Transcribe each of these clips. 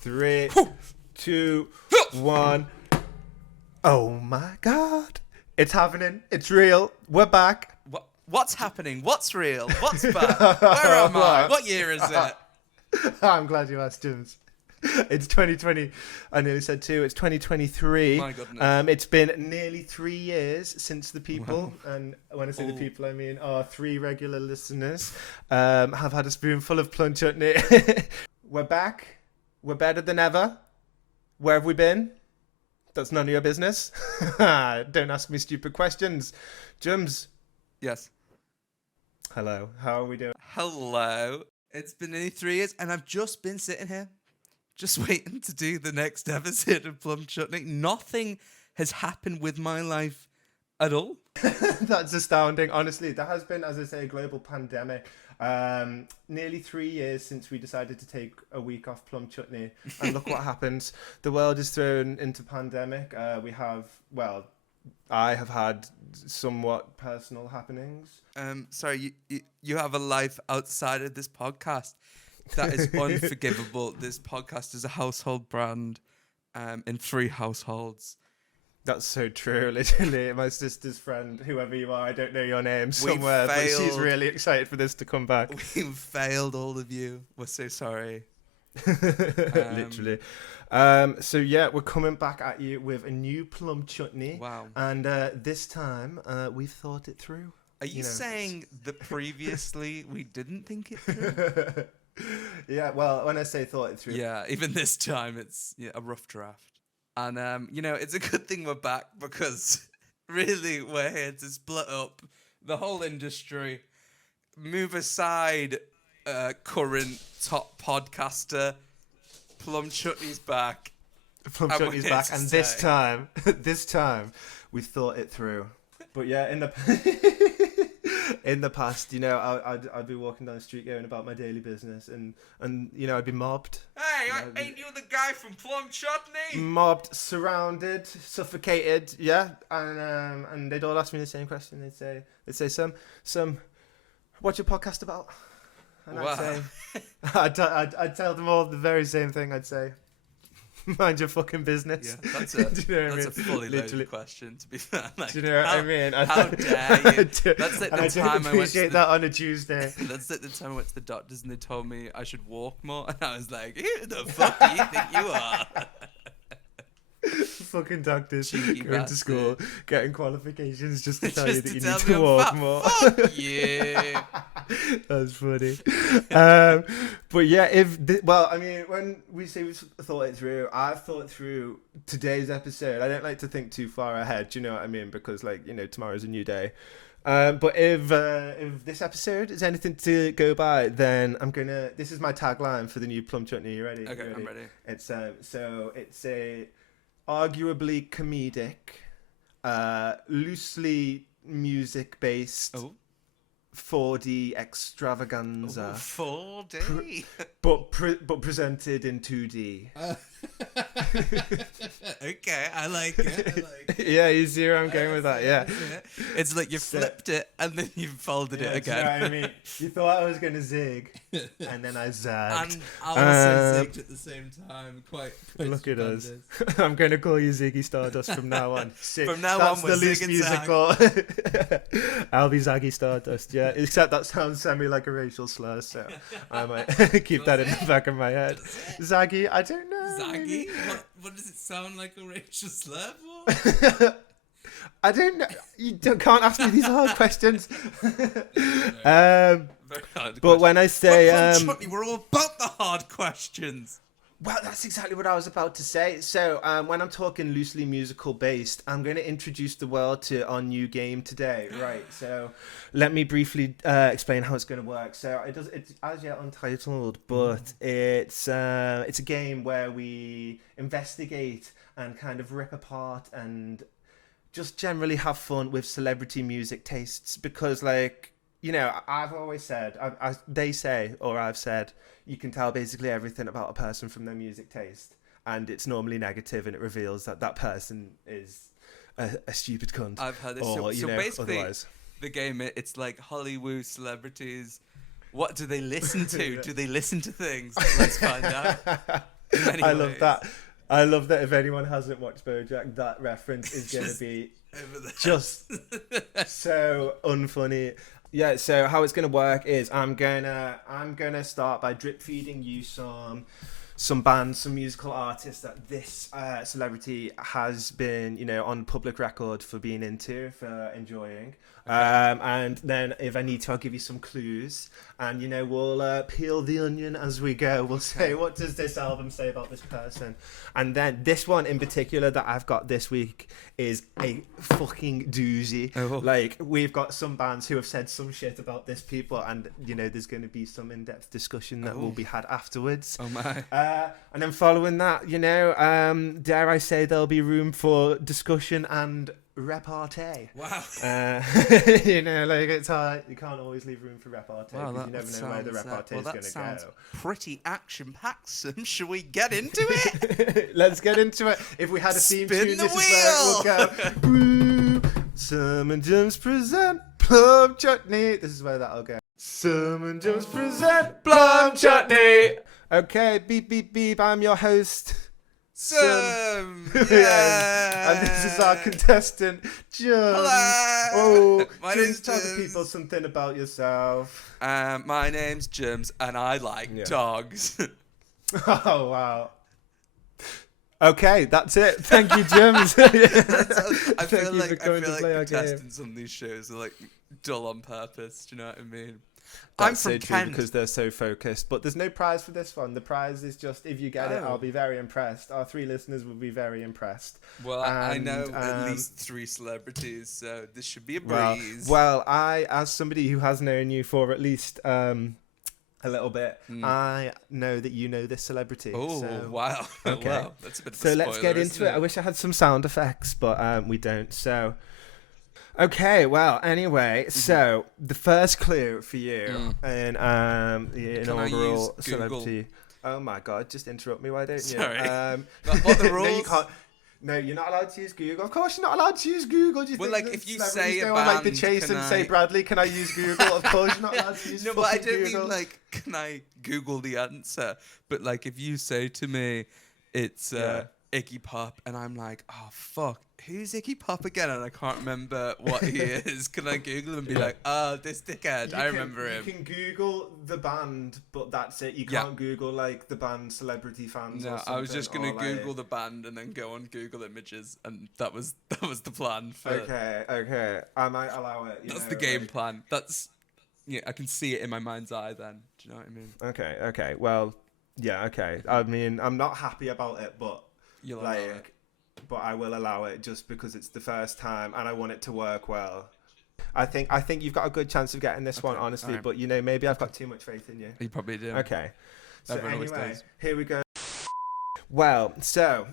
Three, two, one. Oh my God. It's happening. It's real. We're back. What's happening? What's real? What's back? Where am I? What year is it? I'm glad you asked, James. It's 2020. I nearly said two. It's 2023. My goodness. It's been nearly 3 years since the people, and when I say the people, I mean our 3 regular listeners, have had a spoonful of Plum Chutney. We're back. We're better than ever. Where have we been? That's none of your business. Don't ask me stupid questions. Jums. Yes. Hello. How are we doing? Hello. It's been nearly 3 years, and I've just been sitting here, just waiting to do the next episode of Plum Chutney. Nothing has happened with my life at all. That's astounding. Honestly, there has been, as I say, a global pandemic. Nearly 3 years since we decided to take a week off Plum Chutney, and look what happens. The world is thrown into pandemic. I have had somewhat personal happenings. Sorry, you have a life outside of this podcast. That is unforgivable. This podcast is a household brand in 3 households. That's so true, literally. My sister's friend, whoever you are, I don't know your name somewhere, but she's really excited for this to come back. We've failed all of you. We're so sorry. Literally. So yeah, we're coming back at you with a new Plum Chutney. Wow. And this time, we've thought it through. Are you saying that previously we didn't think it through? Yeah, well, when I say thought it through. Yeah, even this time it's a rough draft. And, it's a good thing we're back because really we're here to split up the whole industry, move aside current top podcaster. Plum Chutney's back. Plum Chutney's back. And this time, we thought it through. But yeah, in the past, I'd be walking down the street going about my daily business and I'd be mobbed. Hey, ain't you the guy from Plum Chutney? Mobbed, surrounded, suffocated, yeah. And they'd all ask me the same question. They'd say, some, what's your podcast about? And I'd tell them all the very same thing. I'd say, mind your fucking business. Yeah, that's a fully loaded question, to be fair. Like, do you know what I mean? How dare you? That's like the I time I appreciate that on a Tuesday. That's like the time I went to the doctors and they told me I should walk more. And I was like, who the fuck do you think you are? Fucking doctors Cheeky going bastard. to school, getting qualifications just to tell Just you that to you tell need me to I'm walk fat. more. Fuck you. That's funny. But yeah, when we say we've thought it through, I've thought through today's episode. I don't like to think too far ahead, do you know what I mean? Because tomorrow's a new day. But if this episode is anything to go by, then this is my tagline for the new Plum Chutney. You ready? Okay, You ready? I'm ready. It's it's a arguably comedic, loosely music based, 4D extravaganza. 4D. But presented in 2D. Okay, I like it. Yeah, you see where I'm going with that, yeah. It's like you flipped it and then you folded it again. You know what I mean? You thought I was going to zig, and then I zagged. And I also zigged at the same time. Quite Look at us. stupendous. I'm going to call you Ziggy Stardust from now on. From now That's on, we're the loose Zig and musical. I'll be Zaggy Stardust, yeah. Except that sounds like a racial slur, so I might keep that in the back of my head. Zaggy, I don't know. Zaggy? What does it sound like a racial slur for? I don't know. Can't ask me these hard questions. Very hard But question. when I say we're all about the hard questions. well, that's exactly what I was about to say. So when I'm talking loosely musical based, I'm going to introduce the world to our new game today. Right. So let me briefly explain how it's going to work. So it's as yet untitled, but it's a game where we investigate and kind of rip apart and just generally have fun with celebrity music tastes, because I've always said, I've said, you can tell basically everything about a person from their music taste, and it's normally negative, and it reveals that person is a stupid cunt. I've heard this. Or, So basically, otherwise. the game, it's like Hollywood celebrities. What do they listen to? Do they listen to things? Let's find out. in many I ways. love that. I love that if anyone hasn't watched BoJack, that reference is going to be just so unfunny. Yeah, so how it's gonna work is I'm gonna start by drip feeding you some bands, some musical artists that this celebrity has been, on public record for being into, for enjoying. And then if I need to, I'll give you some clues, and we'll peel the onion as we go. We'll say, what does this album say about this person? And then this one in particular that I've got this week is a fucking doozy. Oh. Like, we've got some bands who have said some shit about this people, and there's going to be some in-depth discussion that will be had afterwards. Oh my. And then following that, dare I say, there'll be room for discussion and repartee. Wow. It's hard. You can't always leave room for repartee because you never know where the repartee is going to go. Pretty action-packed. Shall we get into it? Let's get into it. If we had a theme Spin tune, the this is where it will go. Sam and Jim's present Plum Chutney. This is where that'll go. Sam and Jim's present Plum Chutney. Okay, beep, beep, beep. I'm your host, Sam. Yeah. And this is our contestant, Jim. Hello. Oh, My Jim, name's tell the Jim. people something about yourself. My name's Jims, and I like dogs. Oh, wow. Okay, that's it. Thank you, Jims. I feel you for like coming to play our game. contestants on these shows are like dull on purpose. Do you know what I mean? That's I'm from so true Kent. because they're so focused. But there's no prize for this one. The prize is just if you get it, Oh. I'll be very impressed. Our 3 listeners will be very impressed. Well, I know And, at least 3 celebrities, so this should be a Well, breeze. well, I, as somebody who has known you for at least a little bit, I know that you know this celebrity. Oh, so. wow. Okay. Wow, that's a bit of a So let's spoiler, get into isn't it. I wish I had some sound effects, but we don't. So, okay. Well, anyway, so the first clue for you in the Can I inaugural use Google? celebrity. Oh my God! Just interrupt me, why don't you? Sorry. What are the rules? No, you can't. No, you're not allowed to use Google. Of course, you're not allowed to use Google. Do you Well, think like, that if you celebrities say a go on like the band, chase can and say, I- Bradley, can I use Google? Of course, you're not allowed to use No, but I fucking don't Google. mean like, can I Google the answer? But like, if you say to me, it's Iggy Pop, and I'm like, oh fuck, who's Iggy Pop again? And I can't remember what he is. Can I Google him and be like, oh, this dickhead, I remember him. You can Google the band, but that's it. You can't Google like the band celebrity fans. No, or something, I was just gonna or, like- Google the band and then go on Google Images, and that was the plan for. Okay. I might allow it. That's the game plan. That's I can see it in my mind's eye. Then, do you know what I mean? Okay. Well, yeah. Okay. I mean, I'm not happy about it, but You'll allow it. but I will allow it just because it's the first time and I want it to work well. I think you've got a good chance of getting this one, honestly. alright. But maybe I've got too much faith in you. You probably do. Okay. So Everyone always anyway, does. here we go. Well, so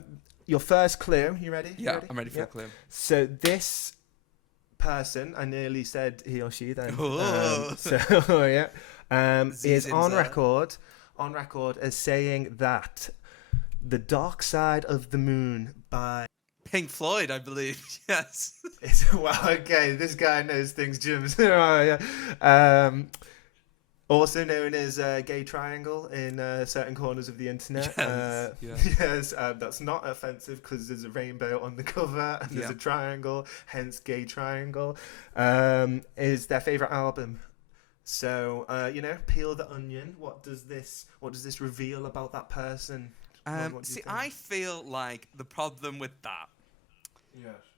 your first clue. You ready? Yeah, I'm ready for the clue. So this person, I nearly said he or she then. Oh. Is on Zimzer. record as saying that The Dark Side of the Moon by Pink Floyd, I believe. Yes. well, okay, this guy knows things, Jim's. Oh, yeah. Also known as Gay Triangle in certain corners of the internet. Yes, That's not offensive because there's a rainbow on the cover and there's a triangle, hence Gay Triangle. Is their favorite album. So peel the onion. What does this reveal about that person? What do you think? I feel like the problem with that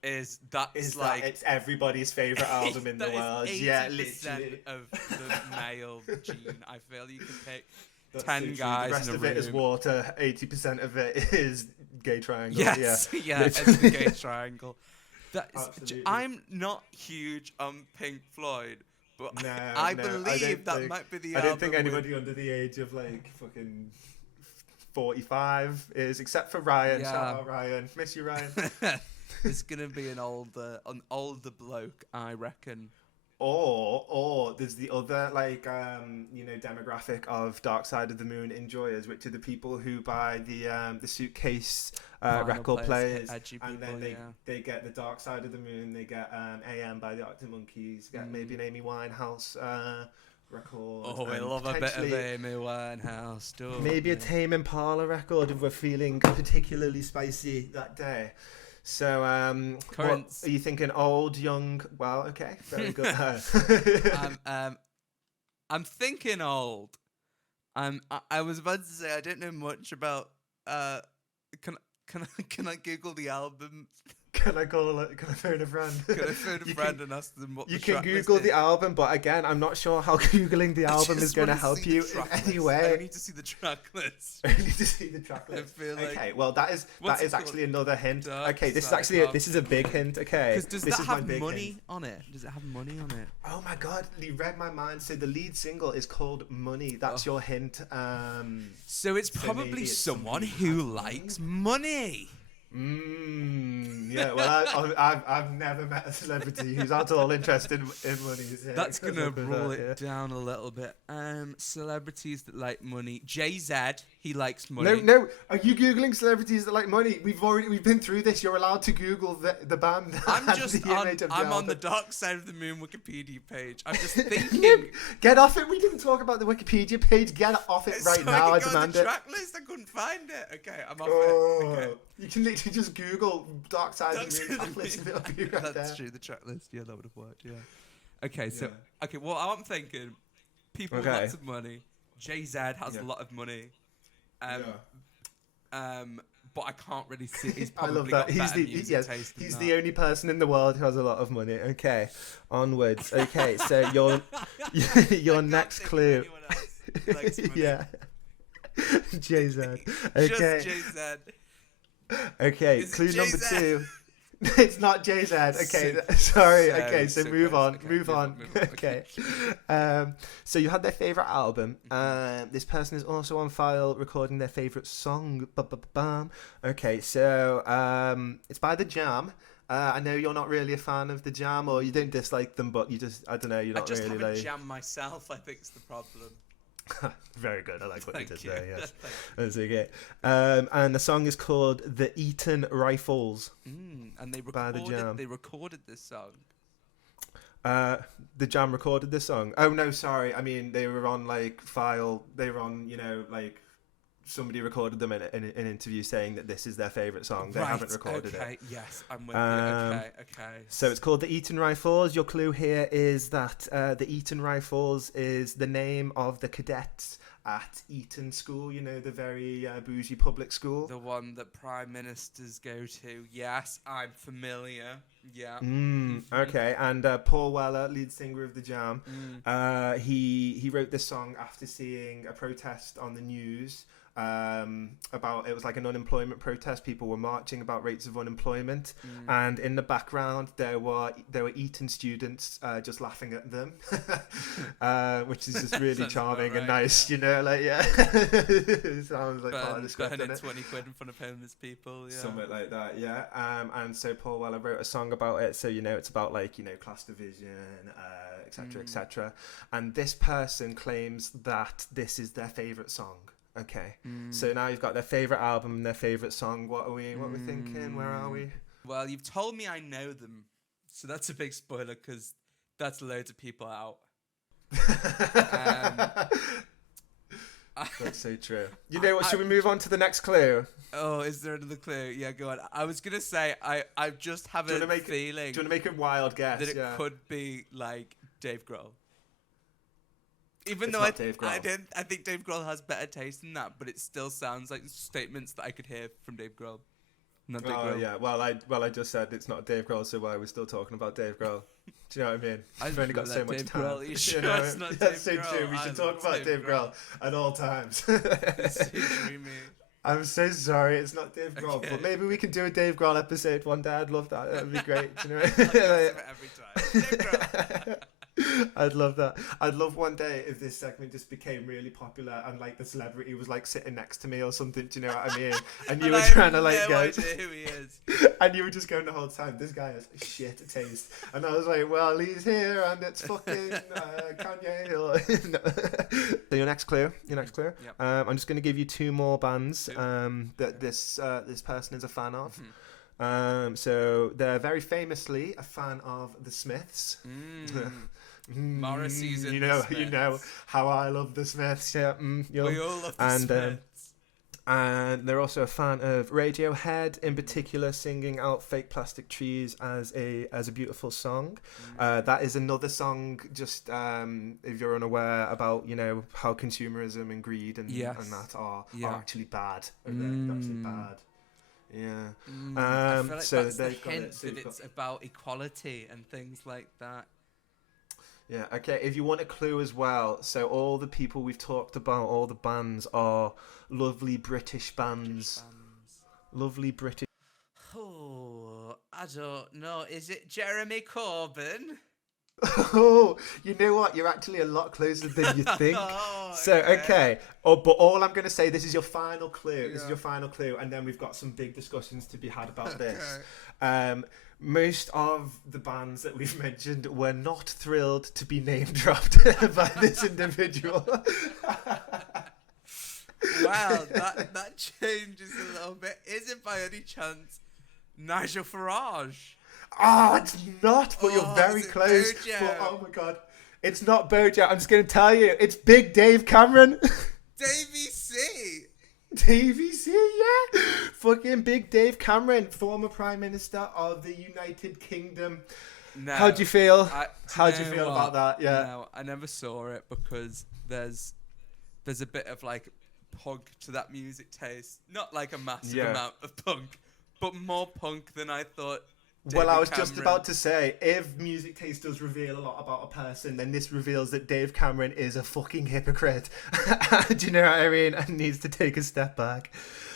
is Is like that it's everybody's favorite album in the that is world? 80% Yeah, literally. of the male gene. I feel you could pick That's 10 so true. guys The rest in a of it is room. water. 80% of it is Gay Triangle. Yes, Yeah. it's the Gay Triangle. That is, Absolutely. I'm not huge on Pink Floyd, but No, I no, believe that think- might be the I album. don't think anybody under the age of like fucking 45 is, except for Ryan. Yeah. Shout out Ryan. Miss you, Ryan. It's gonna be an older bloke, I reckon. Or there's the other demographic of Dark Side of the Moon enjoyers, which are the people who buy the suitcase Vinyl record players, edgy and people, then they get the Dark Side of the Moon. They get AM by the Arctic Monkeys. Get maybe an Amy Winehouse record. Oh, I and love a bit of potentially Amy Winehouse. Don't maybe a we? Tame Impala record if we're feeling particularly spicy that day. So, what Currents. are you thinking? Old, young? Well, okay, very good. I'm thinking old. I was about to say I don't know much about. Can I Google the album? Can I phone a friend? Can I phone a You friend can, and ask them what you the can track list Google is? the album, but again, I'm not sure how googling the I album is just going to wanna help see the you in track any list. I way. need to see the track list. I need to see the track I list. feel like Okay, well that is what's it actually called? another hint. Dark Okay, this is Side actually of this is a big hint. Okay, Because does this that is my have big money hint. on it? Does it have money on it? Oh my god, you read my mind. So the lead single is called Money. That's your hint. So it's So probably maybe it's someone somebody who who has likes money. Yeah, well, I've never met a celebrity who's at all interested in money. So That's good gonna luck with rule that, it yeah. down a little bit. Celebrities that like money. Jay-Z, he likes No, money. no. Are you googling celebrities that like money? We've been through this. You're allowed to Google the band. I'm and just the on. image of I'm on the album. Dark Side of the Moon Wikipedia page. I'm just No, thinking. get off it. We didn't talk about the Wikipedia page. Get off it right so now. I I could go on demand the it. track list. I couldn't find it. Okay, I'm off Oh, it. Okay. you can literally just Google Dark Side Dark of Side the Moon of track the list and Moon. it'll be right That's there. true. The track list. Yeah, that would have worked. Yeah. Okay. So. Yeah. Okay. Well, I'm thinking. People with Okay. lots of money. Jay-Z has Yeah. a lot of money. Yeah. But I can't really see. He's I love probably that. got He's better the music taste than he's that. the only person in the world who has a lot of money. Okay, onwards. Okay, so your I can't next think of clue. anyone else who likes money. Yeah. Jay-Z. Okay. Just Jay-Z. Okay. Is it Clue number Jay-Z? 2. It's not Jay-Z. Okay. So- Sorry. so- Okay. So so move close. on. Okay, Move on. move on. Okay. So you had their favorite album. This person is also on file recording their favorite song. Ba-ba-ba-bam. Okay. So it's by The Jam. I know you're not really a fan of The Jam, or you don't dislike them, but you just, I don't know, you're I not just really haven't like... jammed myself, I think's the problem. Very good. I like what Thank you did you. there. Yes, Thank that's okay. And the song is called "The Eton Rifles." And they By The recorded. Jam. They recorded this song. The Jam recorded this song. Oh no, sorry. I mean, they were on like file. They were on, like somebody recorded them in an interview saying that this is their favorite song. They haven't recorded it. Okay. Yes, I'm with you. Okay. So it's called the Eton Rifles. Your clue here is that the Eton Rifles is the name of the cadets at Eton School. You know, the very bougie public school. The one that prime ministers go to. Yes, I'm familiar. Yeah. Okay, and Paul Weller, lead singer of The Jam, he wrote this song after seeing a protest on the news about, it was like an unemployment protest. People were marching about rates of unemployment, and in the background there were Eton students just laughing at them, which is just really Sounds charming about and right, nice, yeah. it sounds like part of the script, Burning innit? 20 quid in front of homeless people. Yeah. Something like that, yeah. And so Paul Weller wrote a song about it. So it's about class division, etc., etc. And this person claims that this is their favorite song. Okay, so now you've got their favorite album and their favorite song. What are we thinking? Where are we? Well, you've told me I know them, so that's a big spoiler because that's loads of people out. That's so true. You know what? Should we move on to the next clue? Oh, is there another clue? Yeah, go on. I was gonna say I just have a feeling Do you want to make a wild guess? that it Yeah. could be like Dave Grohl. Even It's though not Dave Grohl. I think Dave Grohl has better taste than that, but it still sounds like statements that I could hear from Dave Grohl. Not Dave Oh Grohl. yeah. Well, I just said it's not Dave Grohl, so why are we still talking about Dave Grohl? Do you know what I mean? I've only got so much Dave time. Grohl, you sure it's not That's Dave so true. Grohl? We I should love talk about Dave Grohl at all times. It's so dreamy. I'm so sorry, it's not Dave Grohl, Okay. but maybe we can do a Dave Grohl episode one day. I'd love that. That would be great. Do you know? I'll guess it every time. Dave Grohl. I'd love that. I'd love one day if this segment just became really popular and like the celebrity was like sitting next to me or something. Do you know what I mean? And you were I trying to have like no go, idea who he is. and you were just going the whole time. This guy has shit taste, and I was like, well, he's here, and it's fucking Kanye. No. So your next clue. Yep. I'm just going to give you two more bands that this person is a fan of. So they're very famously a fan of the Smiths. Morrissey's in you the know, Smiths. how I love the Smiths. Yeah, yup. We all love the And, Smiths. And they're also a fan of Radiohead, in particular, singing out "Fake Plastic Trees" as a beautiful song. That is another song. Just if you're unaware about how consumerism and greed and that are actually bad. They're actually bad. Yeah. I feel like so that's the they've got hint it. that it's about equality and things like that. Yeah, okay, if you want a clue as well, so all the people we've talked about, all the bands are lovely British bands. Lovely British. Oh, I don't know. Is it Jeremy Corbyn? Oh, you know what? You're actually a lot closer than you think. Oh, So, okay. Oh, but all I'm going to say, this is your final clue. Yeah. This is your final clue, and then we've got some big discussions to be had about this. Okay. Most of the bands that we've mentioned were not thrilled to be name dropped by this individual. Wow, that changes a little bit. Is it by any chance Nigel Farage? Oh, it's not, but you're very close. Bojo? But, oh my god. It's not Bojo. I'm just going to tell you. It's Big Dave Cameron. Davey C. Davey C, yeah. Fucking Big Dave Cameron, former Prime Minister of the United Kingdom. No, How do you feel? How do you feel about that? Yeah. No, I never saw it because there's a bit of like punk to that music taste. Not like a massive amount of punk, but more punk than I thought. Well, I was just about to say, if music taste does reveal a lot about a person, then this reveals that Dave Cameron is a fucking hypocrite. Do you know what I mean? And needs to take a step back.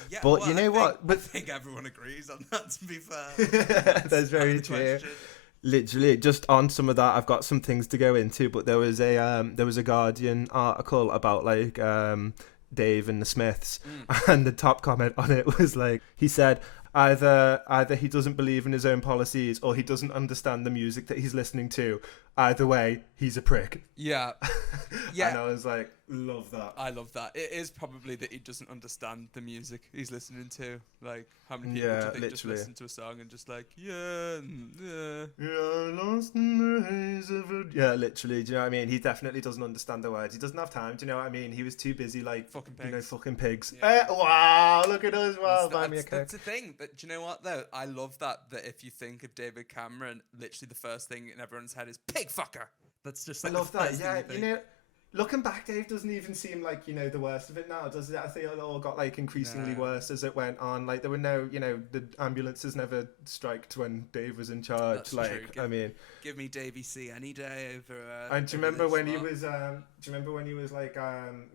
Yeah, but you know what? I think everyone agrees on that, to be fair. That's very true. Literally, just on some of that, I've got some things to go into, but there was a Guardian article about like Dave and the Smiths, and the top comment on it was like, he said, either he doesn't believe in his own policies or he doesn't understand the music that he's listening to. Either way, he's a prick. Yeah. And I was like, love that. I love that. It is probably that he doesn't understand the music he's listening to. Like, how many people do you think just listen to a song and just like, yeah. Lost in the haze of a... Yeah, literally. Do you know what I mean? He definitely doesn't understand the words. He doesn't have time. Do you know what I mean? He was too busy, like, fucking pigs. Fucking pigs. Yeah. Wow, look at us. Wow, that's the thing. But do you know what, though? I love that if you think of David Cameron, literally the first thing in everyone's head is pig fucker. That's just like, I love that. Yeah, you know, looking back, Dave doesn't even seem like, the worst of it now, does it? I think it all got like increasingly worse as it went on. Like, there were no, the ambulances never striked when Dave was in charge. That's like, true. Give me Davey C any day over. And do you remember when he was? Like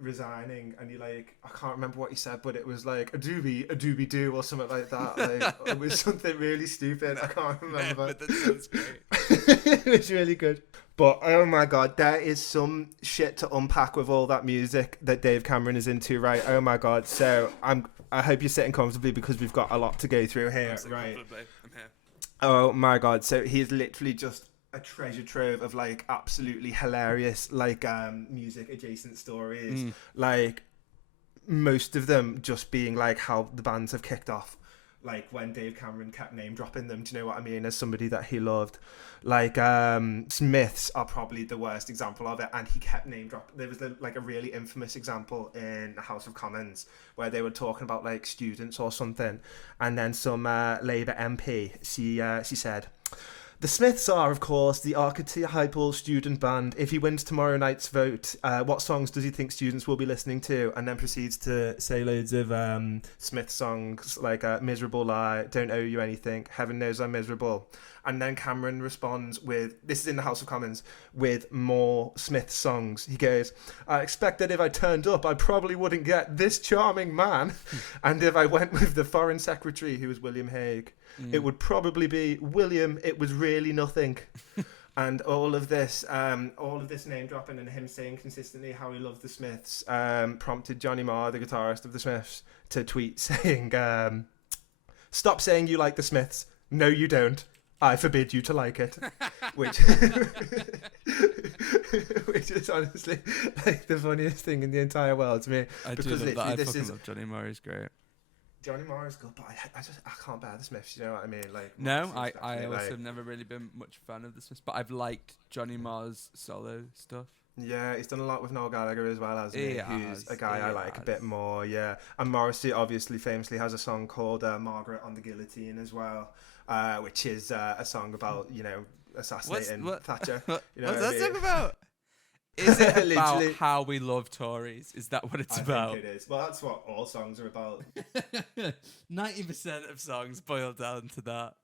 resigning, and he like, I can't remember what he said, but it was like a doobie doo or something like that. Like, it was something really stupid. I can't remember. But that sounds great. It was really good. But oh my god, there is some shit to unpack with all that music that Dave Cameron is into, right? Oh my god. So I hope you're sitting comfortably because we've got a lot to go through here, right? I'm here. Oh my god. So he's literally just a treasure trove of like absolutely hilarious like music adjacent stories. Like most of them just being like how the bands have kicked off. Like when Dave Cameron kept name dropping them, do you know what I mean? As somebody that he loved, like Smiths are probably the worst example of it, and he kept name dropping. There was a really infamous example in the House of Commons where they were talking about like students or something, and then some Labour MP, she said, "The Smiths are, of course, the archetypal student band. If he wins tomorrow night's vote, what songs does he think students will be listening to?" And then proceeds to say loads of Smith songs like Miserable Lie, Don't Owe You Anything, Heaven Knows I'm Miserable. And then Cameron responds with, this is in the House of Commons, with more Smith songs. He goes, "I expect that if I turned up, I probably wouldn't get this charming man. And if I went with the Foreign Secretary, who was William Hague, it would probably be, William, it was really nothing." And all of this name dropping and him saying consistently how he loved the Smiths prompted Johnny Marr, the guitarist of the Smiths, to tweet saying, "Stop saying you like the Smiths. No, you don't. I forbid you to like it." which is honestly like the funniest thing in the entire world to me. I do love that. I fucking love Johnny Marr. He's great. Johnny Marr is good, but I can't bear the Smiths. You know what I mean? Like No, Morrissey I especially, also like, never really been much fan of the Smiths, but I've liked Johnny Marr's solo stuff. yeah, he's done a lot with Noel Gallagher as well, hasn't he? He Who's has, a guy I he like a has. bit more, yeah. And Morrissey obviously famously has a song called Margaret on the Guillotine as well, which is a song about, you know, assassinating Thatcher. You know What's what I that mean? song about? Is it about Literally. how we love Tories? Is that what it's I about? think it is. Well, that's what all songs are about. 90% of songs boil down to that.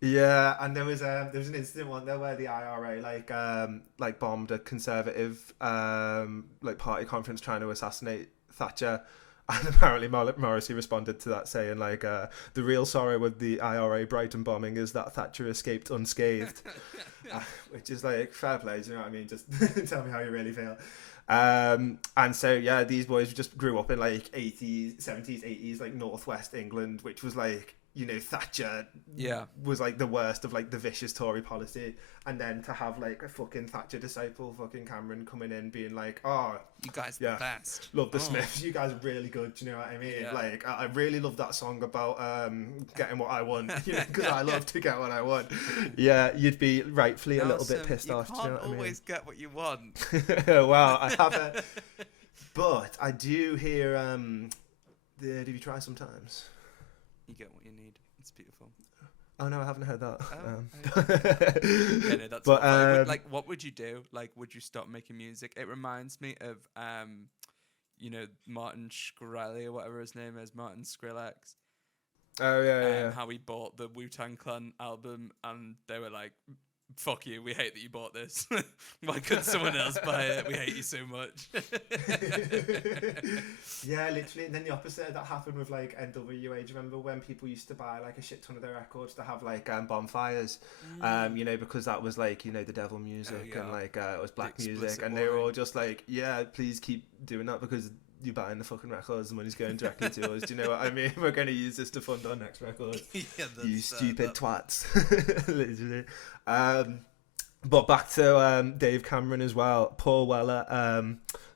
Yeah, and there was an incident one there where the IRA like bombed a conservative like party conference trying to assassinate Thatcher, and apparently Morrissey responded to that saying like the real sorrow with the IRA Brighton bombing is that Thatcher escaped unscathed, which is like fair play. Do you know what I mean? Just tell me how you really feel. And so yeah, these boys just grew up in like 80s, 70s, 80s, like northwest England, which was like, you know, Thatcher was like the worst of like the vicious Tory policy, and then to have like a fucking Thatcher disciple, fucking Cameron, coming in being like, oh, You guys are the best. love the Smiths, you guys are really good. Do you know what I mean? Yeah. Like I really love that song about getting what I want, you know, because I love to get what I want. Yeah, you'd be rightfully a little bit pissed off. You Do you know can't what always get what you want. I mean? Well, I haven't, but I do hear the "Do You Try Sometimes." You get what you need. It's beautiful. Oh no, I haven't heard that. Yeah, no, that's but like, what would you do? Like, would you stop making music? It reminds me of you know, Martin Shkreli or whatever his name is, Martin Skrillex. Oh yeah. How he bought the Wu-Tang Clan album, and they were like, "Fuck you, we hate that you bought this. Why couldn't someone else buy it? We hate you so much." Yeah, literally. And then the opposite of that happened with like NWA. Do you remember when people used to buy like a shit ton of their records to have like bonfires? You know, because that was like, you know, the devil music and like it was black music, and they were all just like, yeah, please keep doing that because you're buying the fucking records, the money's going directly to us. Do you know what I mean? We're going to use this to fund our next record. You stupid twats. Literally. But back to Dave Cameron as well. Paul Weller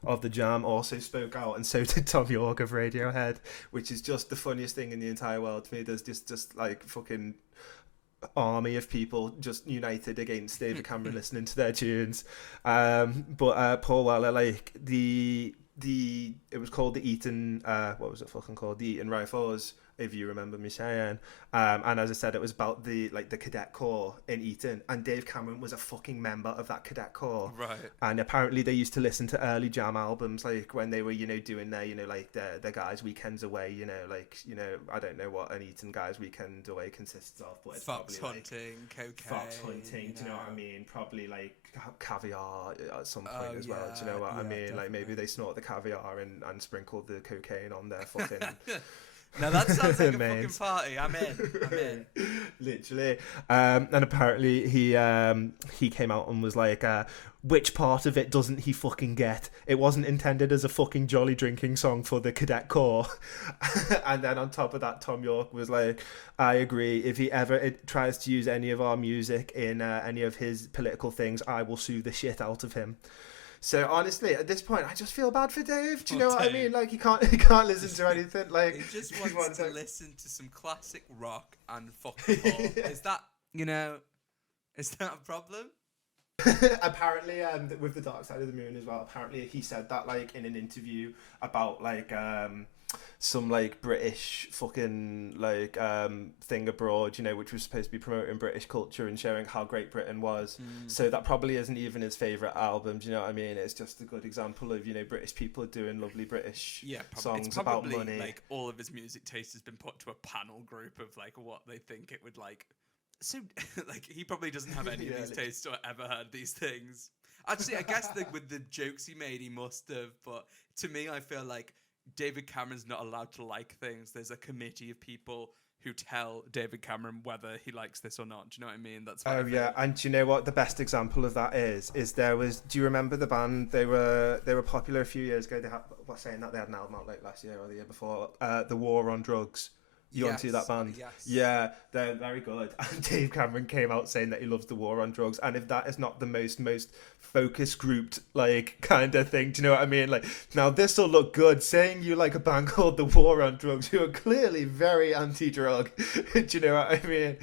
of The Jam also spoke out, and so did Tom York of Radiohead, which is just the funniest thing in the entire world to me. There's just like fucking army of people just united against David Cameron listening to their tunes. But Paul Weller, like it was called the Eton what was it fucking called, the Eton Rifles, if you remember me saying, and as I said, it was about the cadet corps in Eton, and Dave Cameron was a fucking member of that cadet corps, Right. and apparently they used to listen to early Jam albums, like when they were, you know, doing their, you know, like their guys weekends away, you know, like, you know, I don't know what an Eton guys weekend away consists of, but it's Fox probably hunting, cocaine. fox hunting, do you know what I mean? Probably like caviar at some point as well. Do you know what I mean? definitely. Like maybe they snort the caviar and sprinkle the cocaine on their fucking. Now that sounds like a fucking Mains. party. I'm in. Literally. And apparently he came out and was like, which part of it doesn't he fucking get? It wasn't intended as a fucking jolly drinking song for the cadet corps. And then on top of that, Tom York was like, I agree. If he ever tries to use any of our music in any of his political things, I will sue the shit out of him. So honestly, at this point, I just feel bad for Dave. Do you know what I mean? Like he can't listen to anything. Like He just wants to listen to some classic rock and fuck the ball. Is that, you know, is that a problem? Apparently, with the Dark Side of the Moon as well. Apparently, he said that like in an interview about like some like British fucking like thing abroad, you know, which was supposed to be promoting British culture and showing how great Britain was. So that probably isn't even his favourite album. Do you know what I mean? It's just a good example of, you know, British people doing lovely British songs it's about probably, money. like all of his music taste has been put to a panel group of like what they think it would like. So like he probably doesn't have any of these tastes or ever heard these things. Actually, I guess with the jokes he made, he must have. But to me, I feel like David Cameron's not allowed to like things. There's a committee of people who tell David Cameron whether he likes this or not. Do you know what I mean? That's and do you know what the best example of that is there was, do you remember the band? They were popular a few years ago. They had, saying that they had an album out like last year or the year before, The War on Drugs. You want to see that band? Yes. Yeah, they're very good. And Dave Cameron came out saying that he loves the war on drugs. And if that is not the most focus grouped like kind of thing, do you know what I mean? Like, now this will look good. Saying you like a band called the War on Drugs, who are clearly very anti-drug. Do you know what I mean?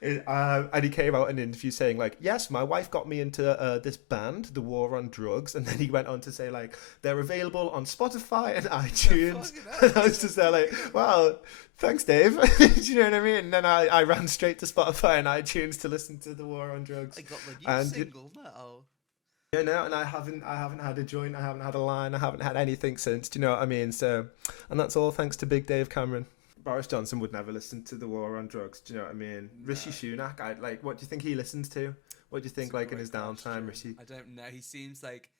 And he came out in an interview saying like, yes, my wife got me into this band, the War on Drugs, and then he went on to say like, they're available on Spotify and iTunes. And I was just there like, wow. Thanks, Dave. Do you know what I mean? And then I ran straight to Spotify and iTunes to listen to the War on Drugs. I got the new single now. Yeah, no, and I haven't had a joint, I haven't had a line, I haven't had anything since. Do you know what I mean? So, and that's all thanks to Big Dave Cameron. Boris Johnson would never listen to the War on Drugs. Do you know what I mean? No. Rishi Sunak, what do you think he listens to? What do you think, like in his downtime, Rishi? I don't know. He seems like.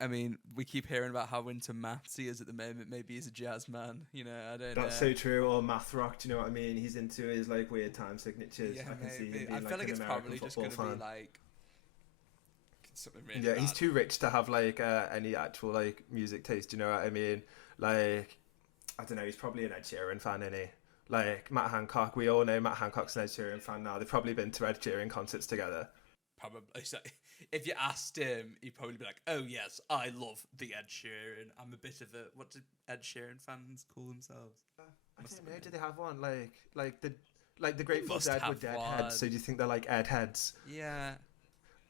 I mean, we keep hearing about how into maths he is at the moment. Maybe he's a jazz man, you know. I don't know. That's so true. Or math rock. Do you know what I mean? He's into his like weird time signatures. Yeah, I can see him being, I feel like it's American probably just going to be like something really yeah, bad. he's too rich to have like any actual like music taste. Do you know what I mean? Like, I don't know. He's probably an Ed Sheeran fan, isn't he? Like Matt Hancock. We all know Matt Hancock's an Ed Sheeran fan now. They've probably been to Ed Sheeran concerts together. Probably. So if you asked him, he'd probably be like, "Oh yes, I love the Ed Sheeran. I'm a bit of a what do Ed Sheeran fans call themselves?" I don't know. Do they have one like the Grateful Dead were Deadheads? So do you think they're like Ed heads? Yeah.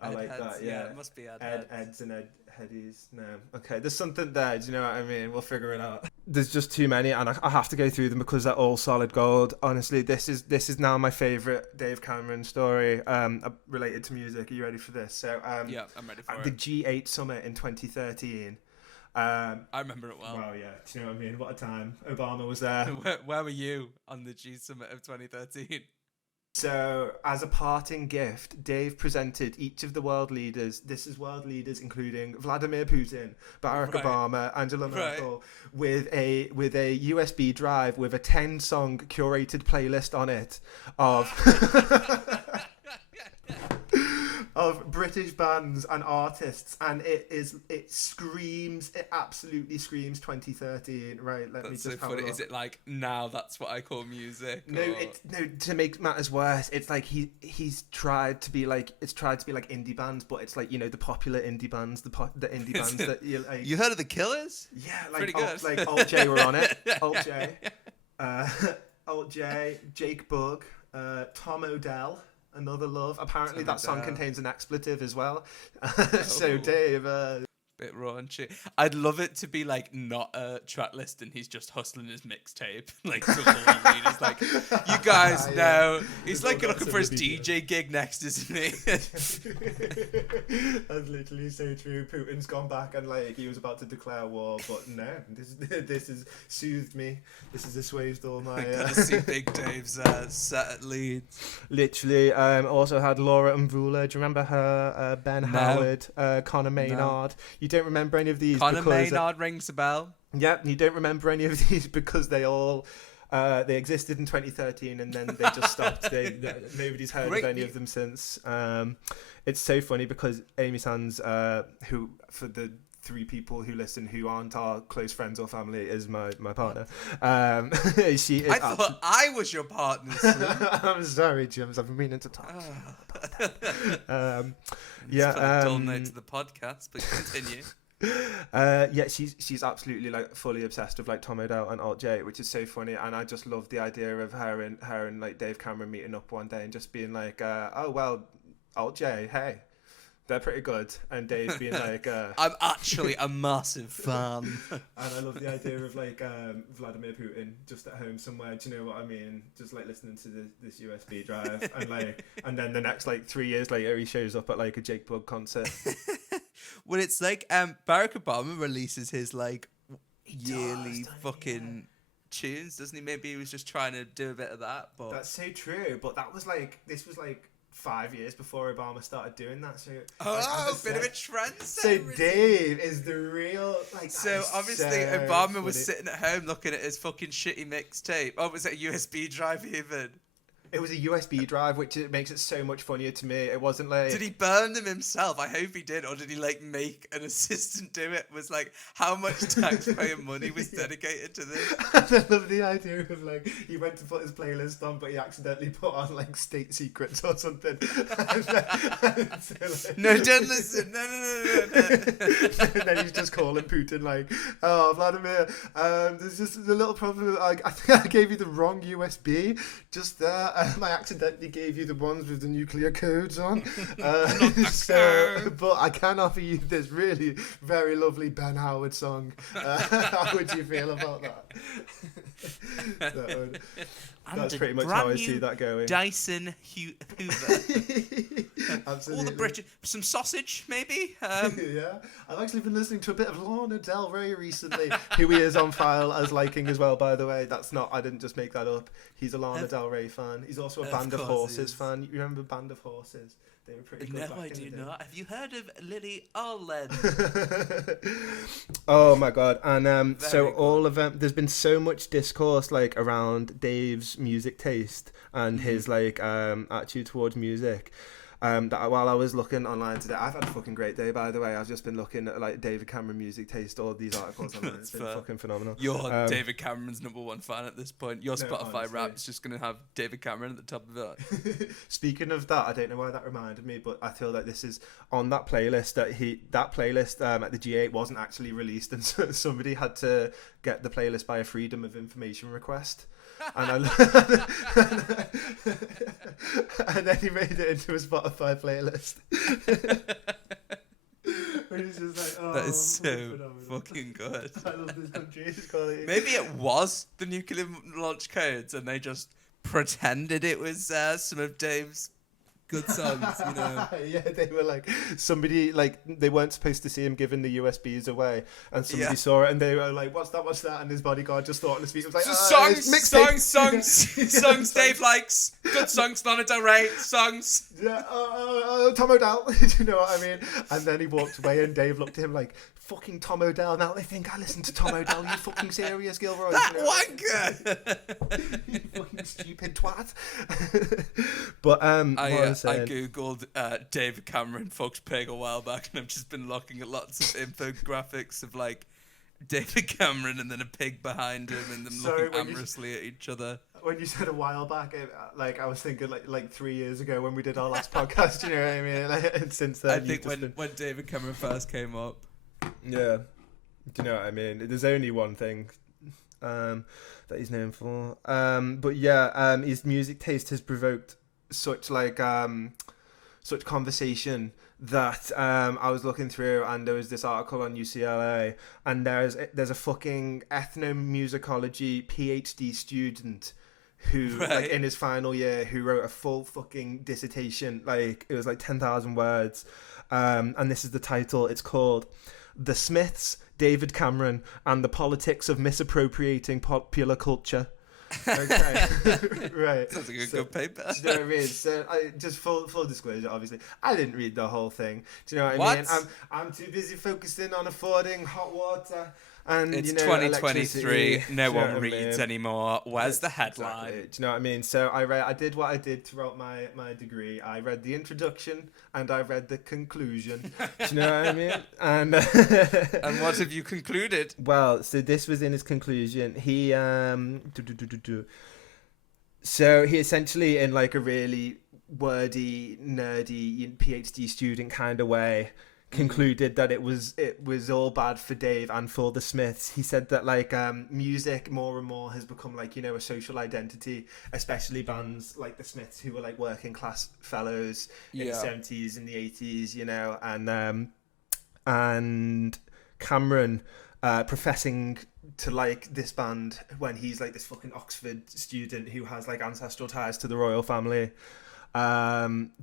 I like heads, that. Yeah, it must be Ed Eds and Ed Headies. No, okay. There's something there. Do you know what I mean? We'll figure it out. There's just too many, and I have to go through them because they're all solid gold. Honestly, this is now my favorite Dave Cameron story related to music. Are you ready for this? So yeah, I'm ready for at it. The G8 summit in 2013. I remember it well. Wow, yeah. Do you know what I mean? What a time. Obama was there. Where were you on the G summit of 2013? So, as a parting gift, Dave presented each of the world leaders. This is world leaders including Vladimir Putin, Barack Obama, Angela Merkel, with a USB drive with a 10-song curated playlist on it of of British bands and artists, and it absolutely screams 2013. Right, let me just have a look. Is it like now that's what I call music? No, to make matters worse, it's like he's tried to be like indie bands, but it's like, you know, the popular indie bands, the indie bands that you like. You heard of the Killers? Yeah, like pretty good. Like Alt J were on it. Alt J, Alt J, Jake Bugg, Tom Odell. Another Love. Apparently that song contains an expletive as well. So Dave, bit raunchy. I'd love it to be like not a track list and he's just hustling his mixtape. Like, he's like, you guys know. He's like looking for his DJ gig next, isn't he? That's literally so true. Putin's gone back and like he was about to declare war, but no, this has soothed me. This has assuaged all my. Gotta see Big Dave's set at Leeds. Literally, also had Laura Mvula. Do you remember her? Ben Howard, Conor Maynard. No. You don't remember any of these? Conor Maynard rings a bell. Yeah, you don't remember any of these because they all they existed in 2013 and then they just stopped. Nobody's heard of any of them since. It's so funny because Amy Sands, who for the 3 people who listen who aren't our close friends or family, is my partner. She is. I thought I was your partner. I'm sorry, James. I've been meaning to talk. Yeah. Dull note to the podcast, but continue. Yeah, she's absolutely like fully obsessed with like Tom Odell and Alt J, which is so funny, and I just love the idea of her and like Dave Cameron meeting up one day and just being like, oh well, Alt J, hey. They're pretty good, and Dave's being like, I'm actually a massive fan. And I love the idea of like Vladimir Putin just at home somewhere. Do you know what I mean? Just like listening to this USB drive, and then the next like 3 years later, he shows up at like a Jake Bugg concert. Well, it's like Barack Obama releases his like yearly fucking tunes, doesn't he? Maybe he was just trying to do a bit of that. But that's so true. But this was like 5 years before Obama started doing that. So bit of a trend. So Dave is the real like. So obviously Obama was sitting at home looking at his fucking shitty mixtape. Oh, was it a USB drive even? It was a USB drive, which it makes it so much funnier to me. It wasn't like... Did he burn them himself? I hope he did. Or did he like make an assistant do it? Was like, how much taxpayer money was dedicated to this? I love the idea of like, he went to put his playlist on, but he accidentally put on like State Secrets or something. No, don't listen. No. And then he's just calling Putin like, oh, Vladimir, there's just a little problem. I think I gave you the wrong USB just there. I accidentally gave you the ones with the nuclear codes on. But I can offer you this really very lovely Ben Howard song. How would you feel about that? That's pretty much how I see that going. Dyson Hoover. Absolutely. All the British, some sausage maybe. Yeah, I've actually been listening to a bit of Lana Del Rey recently, who he is on file as liking as well. By the way, I didn't just make that up. He's a Lana Del Rey fan. He's also a Band of Horses fan. You remember Band of Horses? They were pretty good. No, I do not. Have you heard of Lily Allen? Oh my god! And so good. all of them. There's been so much discourse like around Dave's music taste and his like attitude towards music. That while I was looking online today, I've had a fucking great day, by the way. I've just been looking at like David Cameron music taste, all these articles online. It's been fucking phenomenal. You're David Cameron's #1 fan at this point. Your Spotify honestly. Wrapped's just going to have David Cameron at the top of it. Speaking of that, I don't know why that reminded me, but I feel like this is on that playlist that playlist at the G8 wasn't actually released, and so somebody had to get the playlist by a Freedom of Information request. And then he made it into a Spotify playlist. He's just like, that is so fucking good. I love this country. It's quality. Maybe it was the nuclear launch codes and they just pretended it was some of Dave's good songs, you know. Yeah, they were like, somebody, like, they weren't supposed to see him giving the USBs away, and somebody saw it and they were like, what's that? And his bodyguard just thought on his feet, was like, songs Dave likes, good songs, Lana Del Rey, songs. Yeah, Tom O'Dell, do you know what I mean? And then he walked away and Dave looked at him like, fucking Tom O'Dell, now they think I listen to Tom O'Dell, you fucking serious, Gilroy? That wanker! You fucking stupid twat. But I googled David Cameron fucked pig a while back, and I've just been looking at lots of infographics of like David Cameron and then a pig behind him and them looking amorously at each other. When you said a while back, like I was thinking like 3 years ago when we did our last podcast, you know what I mean? Like, and since then, I think when David Cameron first came up. Yeah, do you know what I mean? There's only one thing that he's known for. But yeah, his music taste has provoked such like such conversation that I was looking through, and there was this article on UCLA, and there's a fucking ethnomusicology PhD student who like in his final year who wrote a full fucking dissertation, like it was like 10,000 words, and this is the title. It's called "The Smiths, David Cameron, and the Politics of Misappropriating Popular Culture." Okay, right. Sounds like a good paper. Do you know what I mean? So, just full disclosure, obviously, I didn't read the whole thing. Do you know what I mean? I'm too busy focusing on affording hot water. And, it's 2023. No one reads anymore. Where's the headline? Exactly. Do you know what I mean? So I did what I did throughout my degree. I read the introduction and I read the conclusion. Do you know what I mean? And and what have you concluded? Well, so this was in his conclusion. He so he essentially, in like a really wordy, nerdy PhD student kind of way, concluded that it was all bad for Dave and for the Smiths. He said that like music more and more has become like, you know, a social identity, especially bands like the Smiths, who were like working class fellows in the 70s and the 80s, you know, and Cameron professing to like this band when he's like this fucking Oxford student who has like ancestral ties to the royal family,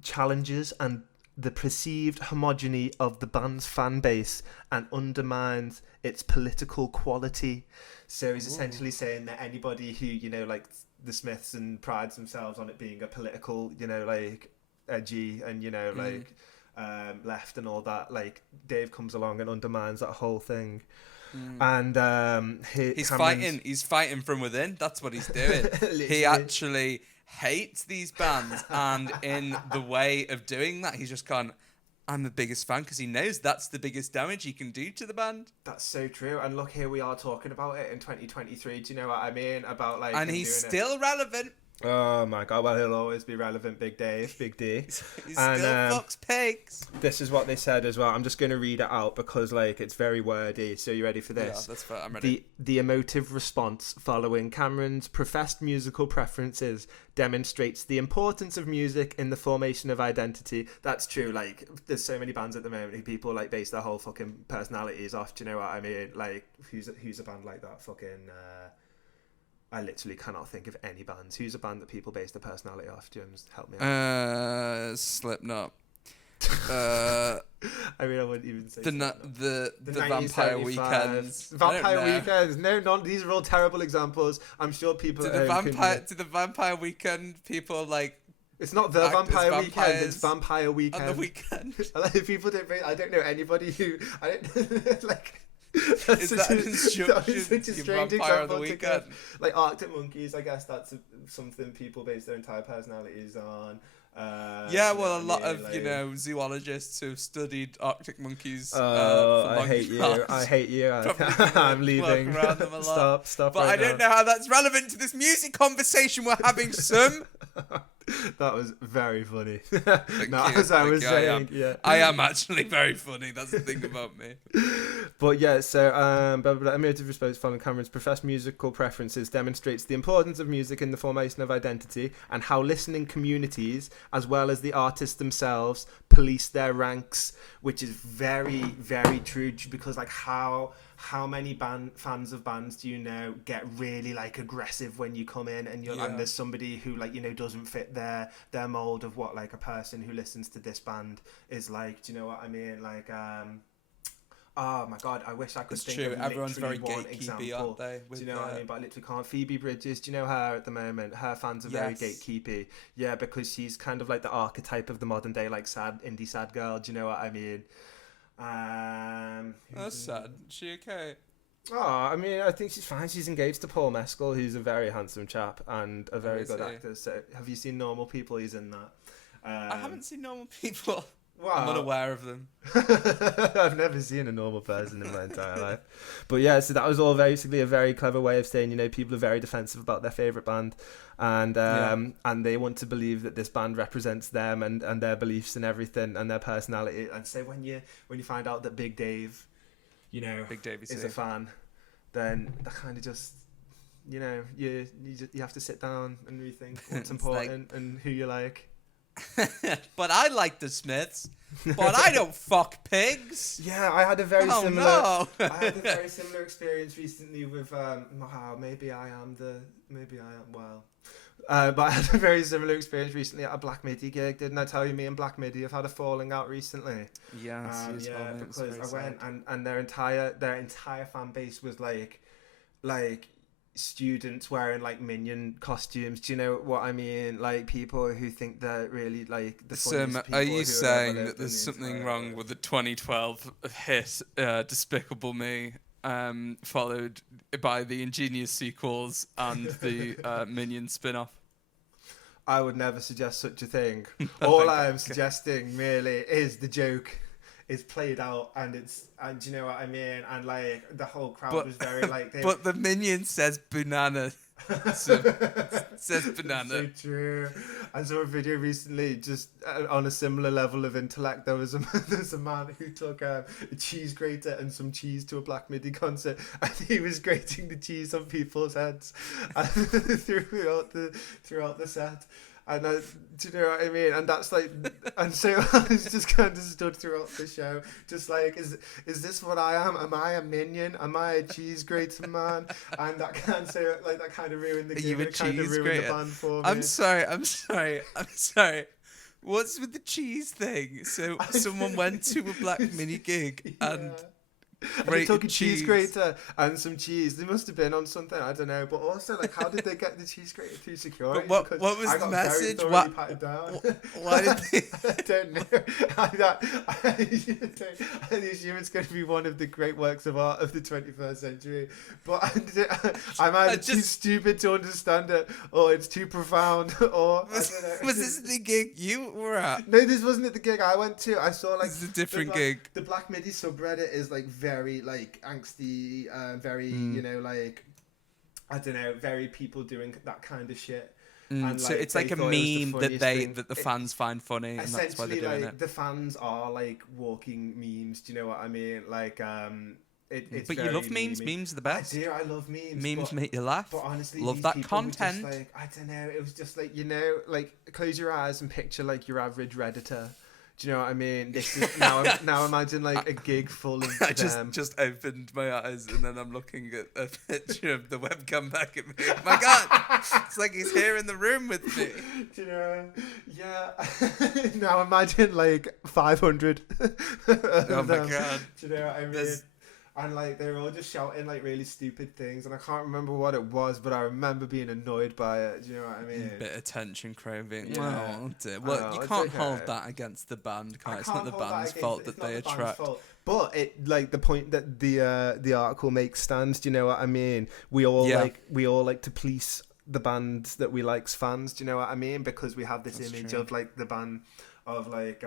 challenges and the perceived homogeny of the band's fan base and undermines its political quality. So he's essentially saying that anybody who, you know, like the Smiths and prides themselves on it being a political, you know, like edgy and, you know, like left and all that, like Dave comes along and undermines that whole thing. And he's fighting from within. That's what he's doing. He actually hates these bands, and in the way of doing that, he's just gone, I'm the biggest fan, because he knows that's the biggest damage he can do to the band. That's so true. And look, here we are talking about it in 2023. Do you know what I mean? About like, And him he's doing still relevant. Oh my god, well, he'll always be relevant, Big Dave, Big D. He And, still fucks pigs. This is what they said as well. I'm just going to read it out because like it's very wordy. So you ready for this? Yeah, that's fair. I'm ready. The emotive response following Cameron's professed musical preferences demonstrates the importance of music in the formation of identity. That's true. Like, there's so many bands at the moment who people like base their whole fucking personalities off. Do you know what I mean? Like, who's a band like that? Fucking. I literally cannot think of any bands. Who's a band that people base their personality off? James, help me out. Slipknot. I mean, I wouldn't even say the Vampire Weekends. Vampire Weekends. No, these are all terrible examples. I'm sure people. To the Vampire Weekend, people like. It's not the Vampire Weekend. It's Vampire Weekend. On the weekend. People don't. I don't know anybody who. I don't like. Is that an instruction? Such a strange example to give. Like Arctic Monkeys, I guess that's something people base their entire personalities on. Yeah, well, a lot of zoologists who've studied Arctic monkeys. I hate you. I hate you. I'm leaving. Stop. But I don't know how that's relevant to this music conversation we're having, Sim. That was very funny. I am actually very funny. That's the thing about me. But yeah, so emotive response following Cameron's professed musical preferences demonstrates the importance of music in the formation of identity and how listening communities, as well as the artists themselves, police their ranks, which is very, very true. Because like how many fans of bands do you know get really like aggressive when you come in and and there's somebody who like doesn't fit their mold of what like a person who listens to this band is like. Do you know what I mean? Like oh my god, I wish I could think of everyone's very one gatekeepy, example. aren't they? Do you know what I mean? But I literally can't. Phoebe Bridgers, do you know her at the moment? Her fans are very gatekeepy. Yeah, because she's kind of like the archetype of the modern day like indie sad girl. Do you know what I mean? That's sad. Is she okay? Oh, I mean, I think she's fine. She's engaged to Paul Mescal, who's a very handsome chap and a very good actor. So, have you seen Normal People? He's in that. I haven't seen Normal People. Wow. I'm unaware of them. I've never seen a normal person in my entire life. But yeah, so that was all basically a very clever way of saying, people are very defensive about their favourite band. And and they want to believe that this band represents them and their beliefs and everything and their personality. And so when you find out that Big Dave, is a fan, then that kind of just, you have to sit down and rethink what's important and who you like. But I like the Smiths. But I don't fuck pigs. Yeah, I had a very similar. No. I had a very similar experience recently with. Maybe I am. Well, but I had a very similar experience recently at a Black Midi gig. Didn't I tell you? Me and Black Midi have had a falling out recently. Yes. Because I went and their entire fan base was like students wearing like minion costumes. Do you know what I mean? Like people who think they're really like the funniest people. Are you saying that there's something wrong with the 2012 hit Despicable Me, followed by the ingenious sequels and the Minion spin-off? I would never suggest such a thing. All I am suggesting merely is the joke is played out and you know what I mean, and like the whole crowd was very like but the Minion says banana. Says banana. So true. I saw a video recently just on a similar level of intellect. There's a man who took a cheese grater and some cheese to a Black Midi concert, and he was grating the cheese on people's heads throughout the set. And do you know what I mean? And that's like, and so I was just kind of stood throughout the show, just like, is this what I am? Am I a minion? Am I a cheese grater man? And that kind of ruined the game. It kind of ruined the band for me. I'm sorry. What's with the cheese thing? So someone went to a Black Mini gig and And they Grated took a cheese cheese. grater and some cheese. They must have been on something, I don't know. But also, like, how did they get the cheese grater through security? But Because what was I the got message? very thoroughly patted down. Why did they? I don't know. I assume it's going to be one of the great works of art of the 21st century. But I'm either too stupid to understand it, or it's too profound, or I don't know. Was this the gig you were at? No, this wasn't at the gig I went to. I saw like This is a different gig. The Black MIDI subreddit is like very like angsty, very you know, like I don't know, very people doing that kind of shit. And, so it's like a meme that the fans find funny, and that's why they're doing like, it. The fans are like walking memes. Do you know what I mean? Like it's but you love memes. Memes are the best. I do. I love memes. Memes make you laugh. But honestly, love these that people content. were just like, I don't know. It was just like, you know, like close your eyes and picture like your average Redditor. Do you know what I mean? This is now imagine like a gig full of I them. just opened my eyes and then I'm looking at a picture of the webcam back at me. Oh my God, it's like he's here in the room with me. Do you know? Yeah. Now imagine like 500. Oh my God. Do you know what I mean? And like they were all just shouting like really stupid things, and I can't remember what it was, but I remember being annoyed by it. Do you know what I mean? Bit of attention craving. Yeah. Oh, dear. Well, you can't hold that against the band, can It's not the band's fault that they attract. But it like the point that the article makes stands. Do you know what I mean? We all like to police the band that we like's fans. Do you know what I mean? Because we have this image of like the band of like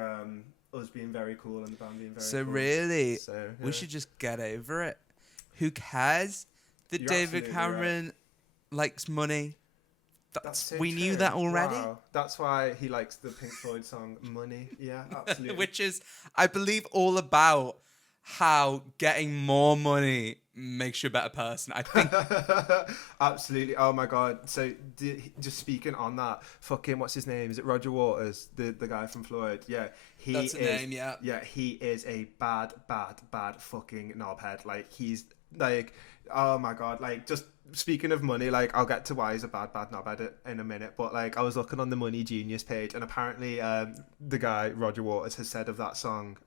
us being very cool and the band being very cool. Really, we should just get over it. Who cares that David Cameron likes money? We knew that already. Wow. That's why he likes the Pink Floyd song Money. Yeah, absolutely. Which is, I believe, all about how getting more money makes you a better person. I think. Absolutely. Oh my God. So just speaking on that, fucking what's his name? Is it Roger Waters, the guy from Floyd? Yeah, that's the name. Yeah. Yeah, he is a bad fucking knobhead. Like he's like, oh my God. Like just speaking of money, like I'll get to why he's a bad knobhead in a minute. But like I was looking on the Money Genius page, and apparently the guy Roger Waters has said of that song.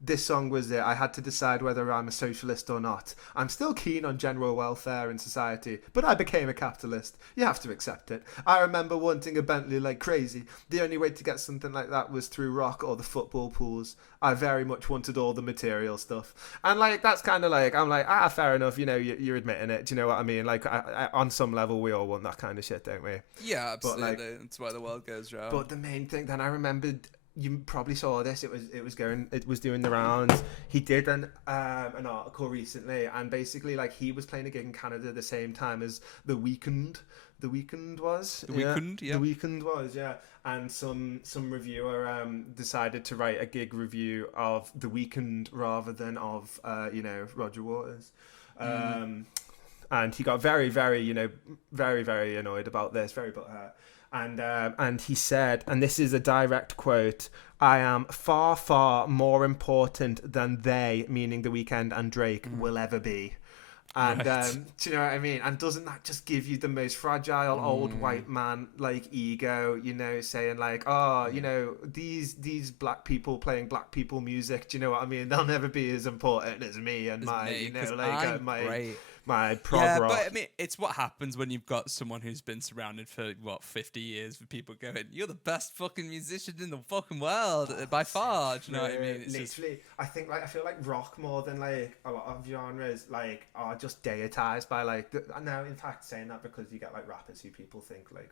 This song was it. I had to decide whether I'm a socialist or not. I'm still keen on general welfare in society, but I became a capitalist. You have to accept it. I remember wanting a Bentley like crazy. The only way to get something like that was through rock or the football pools. I very much wanted all the material stuff. And like, that's kind of like, I'm like, fair enough. You know, you're admitting it. Do you know what I mean? Like, on some level, we all want that kind of shit, don't we? Yeah, absolutely. But, like, that's why the world goes round. But the main thing, then I remembered, you probably saw this. It was doing the rounds. He did an article recently, and basically like he was playing a gig in Canada the same time as The Weeknd. The Weeknd was. And some reviewer decided to write a gig review of The Weeknd rather than of Roger Waters. And he got very, very, very, very annoyed about this, very butthurt. And he said, and this is a direct quote, "I am far, far more important than they," meaning The Weeknd and Drake, "will ever be." And do you know what I mean? And doesn't that just give you the most fragile old white man like ego, saying like, oh, these black people playing black people music, do you know what I mean? They'll never be as important as me and my prog rock. But I mean, it's what happens when you've got someone who's been surrounded for 50 years with people going, "You're the best fucking musician in the fucking world by far." Do you know what I mean? It's literally, I feel like rock more than like a lot of genres like are just deitized by like. Now, in fact, saying that because you get like rappers who people think like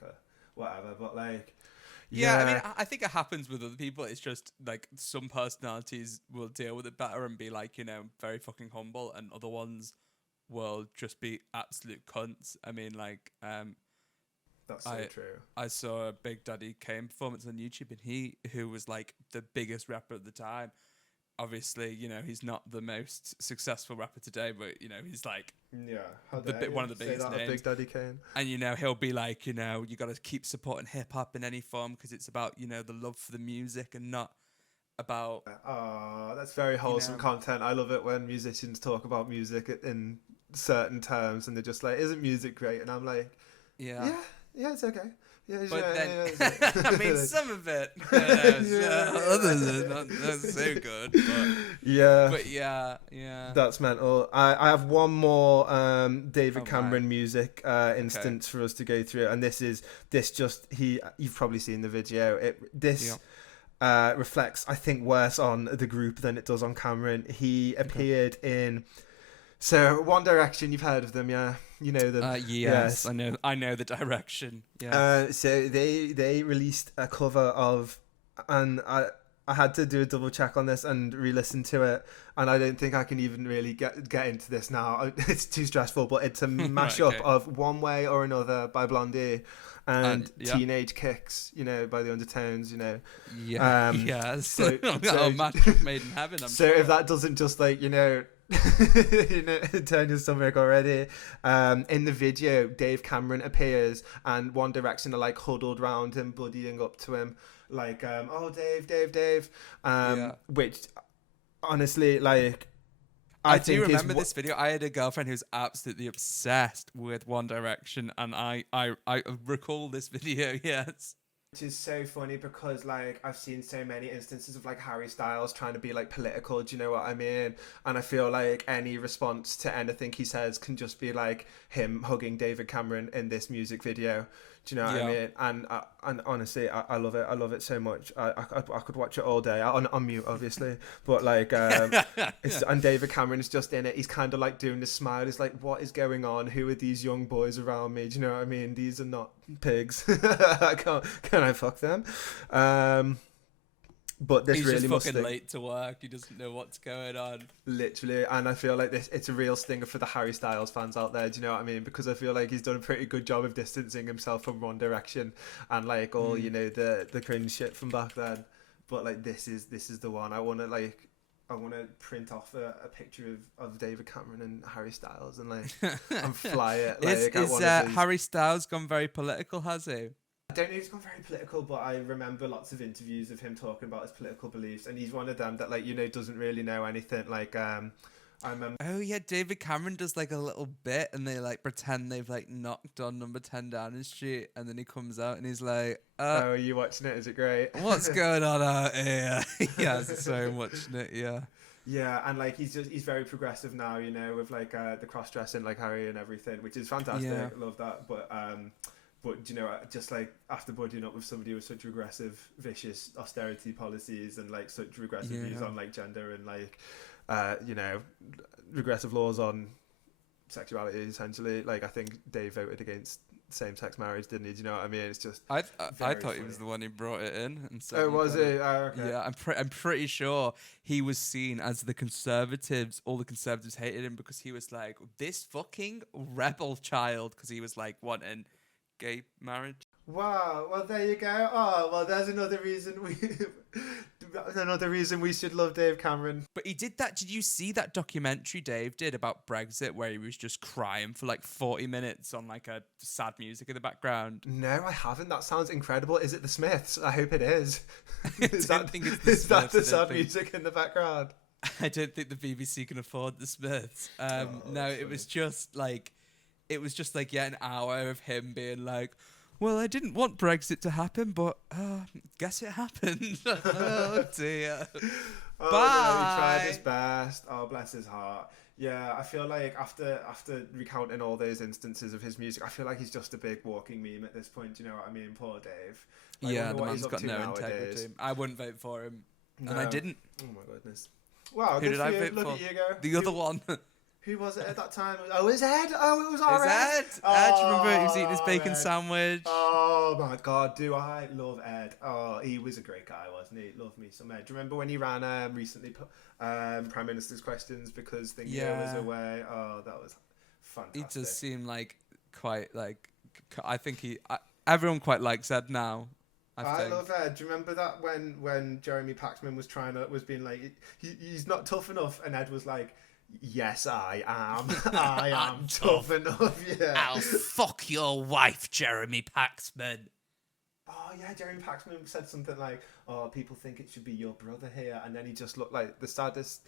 whatever, but like. Yeah, I mean, I think it happens with other people. It's just like some personalities will deal with it better and be like, very fucking humble, and other ones will just be absolute cunts. I mean, like, that's so true. I saw a Big Daddy Kane performance on YouTube, and who was like the biggest rapper at the time. Obviously, he's not the most successful rapper today, but he's like one of the biggest names. Big Daddy Kane. And he'll be like, you got to keep supporting hip hop in any form because it's about the love for the music and not about. Oh, that's very wholesome content. I love it when musicians talk about music in certain terms and they're just like, "Isn't music great?" And I'm like, yeah, it's okay. But then, yeah. I mean, some of it, others are not so good. Yeah, But yeah. that's mental. I have one more David Oh my. Cameron music Okay. instance for us to go through, and you've probably seen the video. This Yeah. reflects, I think, worse on the group than it does on Cameron. He Okay. appeared in One Direction. You've heard of them, yeah? You know them. Yes, Yes. I know the direction. Yes. So they released a cover of, and I had to do a double check on this and re-listen to it, and I don't think I can even really get into this now. It's too stressful, but it's a Right. mashup Okay. of One Way or Another by Blondie and Yeah. Teenage Kicks, by the Undertones, Yeah. Um, Yes. so Oh, match made in heaven. I'm so sure. if that doesn't just turn your stomach already. In the video, Dave Cameron appears and One Direction are like huddled round him, buddying up to him, like, oh, Dave, Yeah. which honestly, like, I think do is remember this video. I had a girlfriend who was absolutely obsessed with One Direction, and I recall this video. Yes. which is so funny because like I've seen so many instances of like Harry Styles trying to be like political, do you know what I mean? And I feel like any response to anything he says can just be like him hugging David Cameron in this music video. Do you know what I mean? And honestly, I love it. I love it so much. I could watch it all day on mute, obviously. But like, and David Cameron is just in it. He's kind of like doing this smile. He's like, "What is going on? Who are these young boys around me?" Do you know what I mean? These are not pigs. Can I fuck them? But this He's really just must fucking sting. late to work. He doesn't know what's going on. Literally, and I feel like it's a real stinger for the Harry Styles fans out there. Do you know what I mean? Because I feel like he's done a pretty good job of distancing himself from One Direction and like all the cringe shit from back then. But like this is the one I want to print off a picture of David Cameron and Harry Styles and like and fly it like at Is one of these. Harry Styles gone very political? Has he? I don't know if he's gone very political, but I remember lots of interviews of him talking about his political beliefs, and he's one of them that doesn't really know anything. Like I remember. Oh yeah, David Cameron does like a little bit, and they like pretend they've like knocked on Number 10 Downing Street, and then he comes out and he's like, Oh, are you watching it? Is it great? "What's going on out here?" Yeah, so I'm watching it. Yeah. Yeah, and like he's very progressive now, with like the cross dressing like Harry and everything, which is fantastic. Yeah. I love that, but just like after buddying up with somebody with such regressive, vicious austerity policies and like such regressive views on like gender and like regressive laws on sexuality, essentially, like I think Dave voted against same-sex marriage, didn't he? Do you know what I mean? It's just I thought funny. he was the one who brought it in, and so Oh, was it? Oh, okay. yeah, I'm pretty sure he was seen as the conservatives. All the conservatives hated him because he was like this fucking rebel child, because he was like wanting gay marriage. Wow. Well, there you go. Oh, well, there's another reason we should love Dave Cameron. But he did that. Did you see that documentary Dave did about Brexit, where he was just crying for like 40 minutes on like a sad music in the background? No, I haven't. That sounds incredible. Is it the Smiths? I hope it is. I don't think it's the Is that Smiths, the I don't sad think. music in the background? I don't think the BBC can afford the Smiths. No, it was just like an hour of him being like, "Well, I didn't want Brexit to happen, but guess it happened." Oh dear. Oh, Bye. no, he tried his best. Oh, bless his heart. Yeah, I feel like after recounting all those instances of his music, I feel like he's just a big walking meme at this point. You know what I mean? Poor Dave. I Yeah, wonder the what he's man's up got to no nowadays. integrity. I wouldn't vote for him, and I No. didn't. Oh my goodness. Wow, Who good did for I you. vote Look for? at you go. The other one. Who was it at that time? Oh, it was Ed. Oh, it was Is our Ed? Oh, Ed, do you remember he was eating his bacon Ed. sandwich? Oh my God, do I love Ed? Oh, he was a great guy, wasn't he? Love me some Ed. Do you remember when he ran recently Prime Minister's Questions because Thingy was away? Oh, that was fantastic. He does seem like quite like. I think everyone quite likes Ed now. I think. love Ed. Do you remember that when Jeremy Paxman was being like he's not tough enough, and Ed was like, "Yes, I am. I am tough enough." Yeah. I'll fuck your wife, Jeremy Paxman. Oh yeah, Jeremy Paxman said something like, "Oh, people think it should be your brother here," and then he just looked like the saddest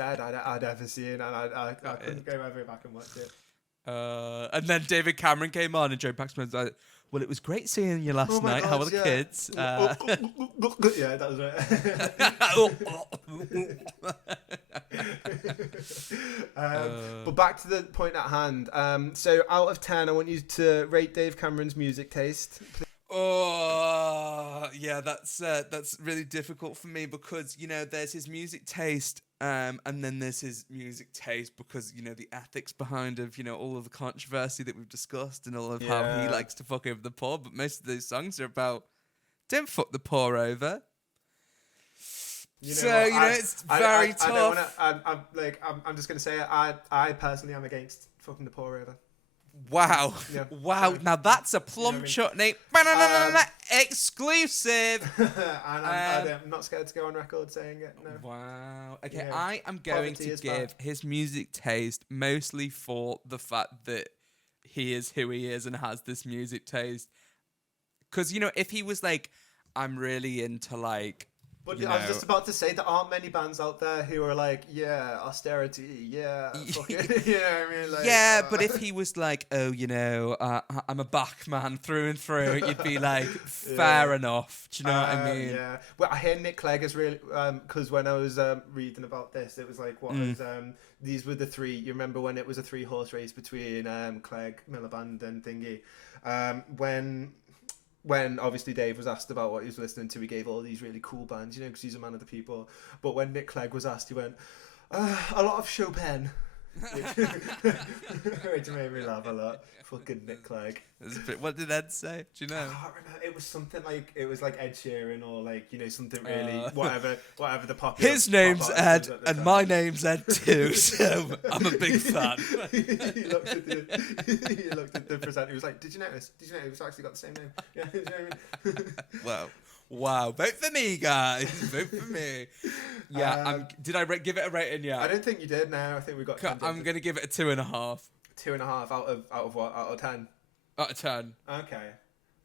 Ed I'd ever seen, and I couldn't go ever back and watch it. And then David Cameron came on, and Joe Paxman was like, "Well, it was great seeing you last Oh my night. How God, are the yeah. kids?" Yeah, that was right. But back to the point at hand. So out of 10, I want you to rate Dave Cameron's music taste. Oh, yeah, that's really difficult for me because, you know, there's his music taste, and then there's his music taste because, you know, the ethics behind of, you know, all of the controversy that we've discussed and all of how he Yeah. likes to fuck over the poor. But most of those songs are about don't fuck the poor over. It's very tough. I don't wanna, I'm just gonna say it. I personally am against fucking the poor over. Wow. Yeah. Wow. Sorry. Now that's a You know Plum what Chutney exclusive. And I'm not scared to go on record saying it. No. Wow. Okay, Yeah. I am going Poverty to is give bad. his music taste mostly for the fact that he is who he is and has this music taste. Because, you know, if he was like, I'm really into like, But you I was know, just about to say there aren't many bands out there who are like, yeah, austerity, yeah, fucking, you know what I mean? Like, yeah, but if he was like, oh, you know, I'm a back man through and through, you'd be like, fair enough. Do you know what I mean? Yeah. Well, I hear Nick Clegg is really, because when I was reading about this, it was like, these were the three, you remember when it was a 3-horse race between Clegg, Miliband and Thingy, when obviously Dave was asked about what he was listening to, he gave all these really cool bands, you know, because he's a man of the people. But when Nick Clegg was asked, he went, a lot of Chopin. Which made me laugh a lot. Fucking Nick Clegg. What did Ed say? Do you know? I can't remember. It was something like, it was like Ed Sheeran or like, you know, something really, whatever the popular. His name's pop Ed artist was at the and time. my name's Ed too, so I'm a big fan. He looked at the presenter. He was like, "Did you notice? He's actually got the same name." Yeah, you know what I mean? Wow! Vote for me, guys. Vote for me. Yeah. Did I give it a rating? Yeah. I don't think you did. No, I think we got. I'm gonna give it a 2.5. 2.5 out of what? Out of 10. Out of 10. Okay.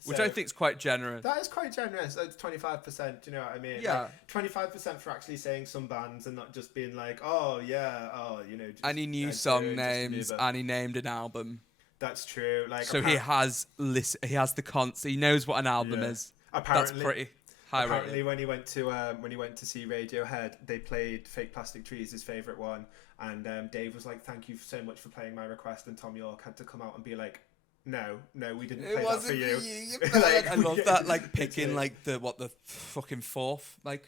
Which So- I think is quite generous. That is quite generous. That's 25%. Do you know what I mean? Yeah. Like 25% for actually saying some bands and not just being like, oh yeah, you know. Just And he knew Ed song Sheeran, Justin names, Bieber. and he named an album. That's true. Like So he has the concert. He knows what an album Yeah. is. Apparently, That's pretty high Apparently, rating. when he went to see Radiohead, they played "Fake Plastic Trees," his favorite one, and Dave was like, "Thank you so much for playing my request," and Tom York had to come out and be like, "No, we didn't play that for you." I love that, like picking like the fucking fourth, like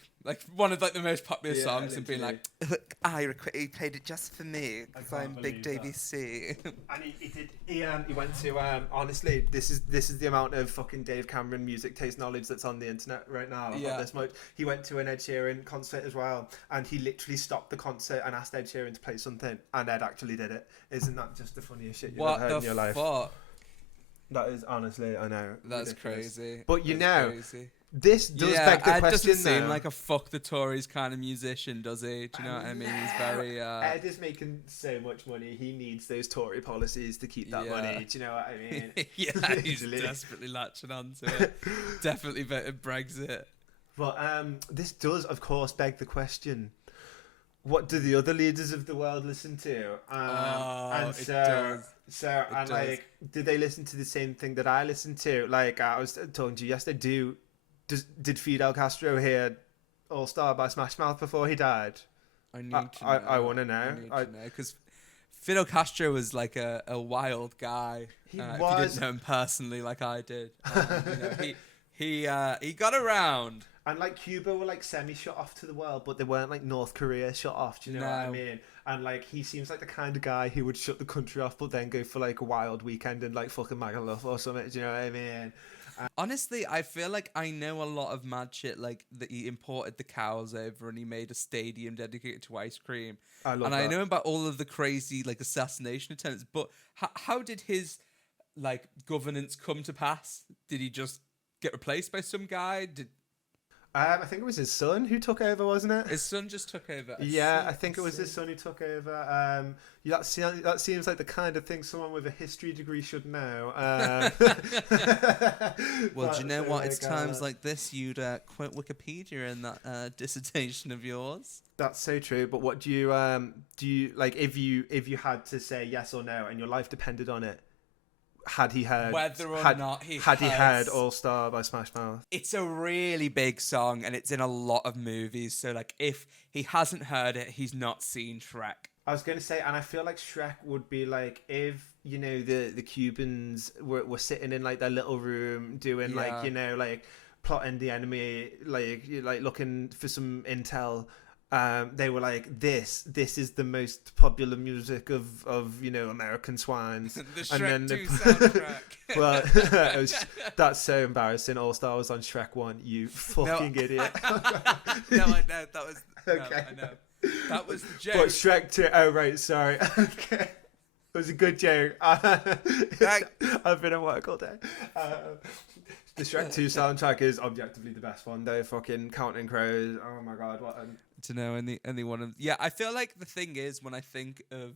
one of like the most popular Yeah, songs and being like, literally. "Look, he played it just for me because can't I'm Big believe Davey that. C." And he did. He went to. Honestly, this is the amount of fucking Dave Cameron music taste knowledge that's on the internet right now. Yeah. This much. He went to an Ed Sheeran concert as well, and he literally stopped the concert and asked Ed Sheeran to play something, and Ed actually did it. Isn't that just the funniest shit you've What ever heard the in your life? fuck? That is honestly, I know. That's ridiculous. crazy. But you That's know, crazy. this does Yeah, beg the Ed question. doesn't seem though. like a fuck the Tories kind of musician, does he? Do you know what I mean? He's very. Ed is making so much money. He needs those Tory policies to keep that Yeah. money. Do you know what I mean? Yeah, he's Literally. desperately latching onto it. Definitely voted Brexit. But this does, of course, beg the question: what do the other leaders of the world listen to? It does. So, It and does. like, do they listen to the same thing that I listen to? Like, I was talking to you yesterday. Did Fidel Castro hear All Star by Smash Mouth before he died? I need to know. I want to know. I need to know because Fidel Castro was like a wild guy. He If you was. didn't know him personally, like I did. He got around. And like Cuba were like semi shut off to the world, but they weren't like North Korea shut off. Do you know what I No. mean? And like he seems like the kind of guy who would shut the country off, but then go for like a wild weekend in like fucking Magaluf or something. Do you know what I mean? Honestly, I feel like I know a lot of mad shit, like that he imported the cows over and he made a stadium dedicated to ice cream. I love And that. I know about all of the crazy like assassination attempts, but how did his like governance come to pass? Did he just get replaced by some guy? I think it was his son who took over, wasn't it? His son just took over. Yeah, I think it was his son who took over. Yeah, that seems like the kind of thing someone with a history degree should know. Well, do you know what? It's times like this you'd quote Wikipedia in that dissertation of yours. That's so true. But what do you like if you had to say yes or no and your life depended on it? Had he heard whether or not he heard All Star by Smash Mouth? It's a really big song and it's in a lot of movies. So like, if he hasn't heard it, he's not seen Shrek. I was going to say, and I feel like Shrek would be like if the Cubans were sitting in like their little room doing like like plotting the enemy, like looking for some intel. They were like, this is the most popular music of American swines. The Shrek 2 soundtrack. Well, that's so embarrassing. All Star was on Shrek 1, you fucking idiot. No, I know. That was... Okay. No, I know. That was the joke. But Shrek 2... Oh, right, sorry. Okay. It was a good joke. I've been at work all day. The Shrek 2 soundtrack is objectively the best one, though. Fucking Counting Crows. Oh my god, what an... To know any one of... Yeah, I feel like the thing is, when I think of,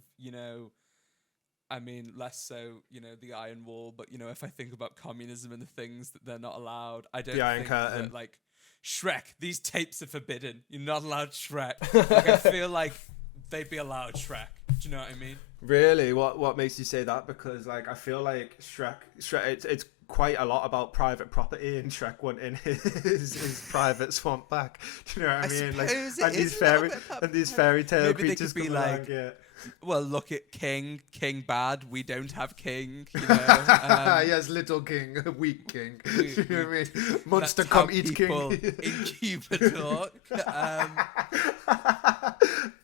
I mean, less so, the Iron Wall, but, if I think about communism and the things that they're not allowed, I don't think that, like, Shrek, these tapes are forbidden. You're not allowed Shrek. Like, I feel like they'd be allowed Shrek. Do you know what I mean? Really? What makes you say that? Because, like, I feel like Shrek it's quite a lot about private property in Shrek wanting his private swamp back. Do you know what I mean? Like, and these fairy tale maybe creatures they could be like, well, look at King bad. We don't have King. Yes, little king, weak king. You know what I mean? Monster come eat king. In Cuba talk.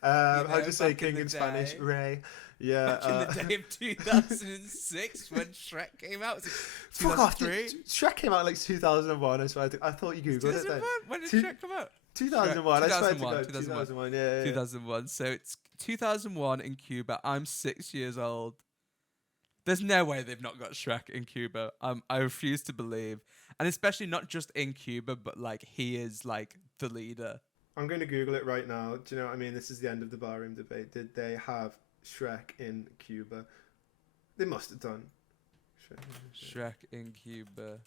How do you say king in Spanish? Ray. Yeah. Back in the day of 2006 when Shrek came out. Fuck off. Shrek came out like 2001. I swear. I thought you googled it then. When did Shrek come out? 2001. I swear to God. 2001. Yeah. 2001. So it's 2001 in Cuba. I'm 6 years old. There's no way they've not got Shrek in Cuba. I refuse to believe. And especially not just in Cuba, but like he is like the leader. I'm going to Google it right now. Do you know what I mean? This is the end of the barroom debate. Did they have Shrek in Cuba? They must have done. Shrek in Cuba.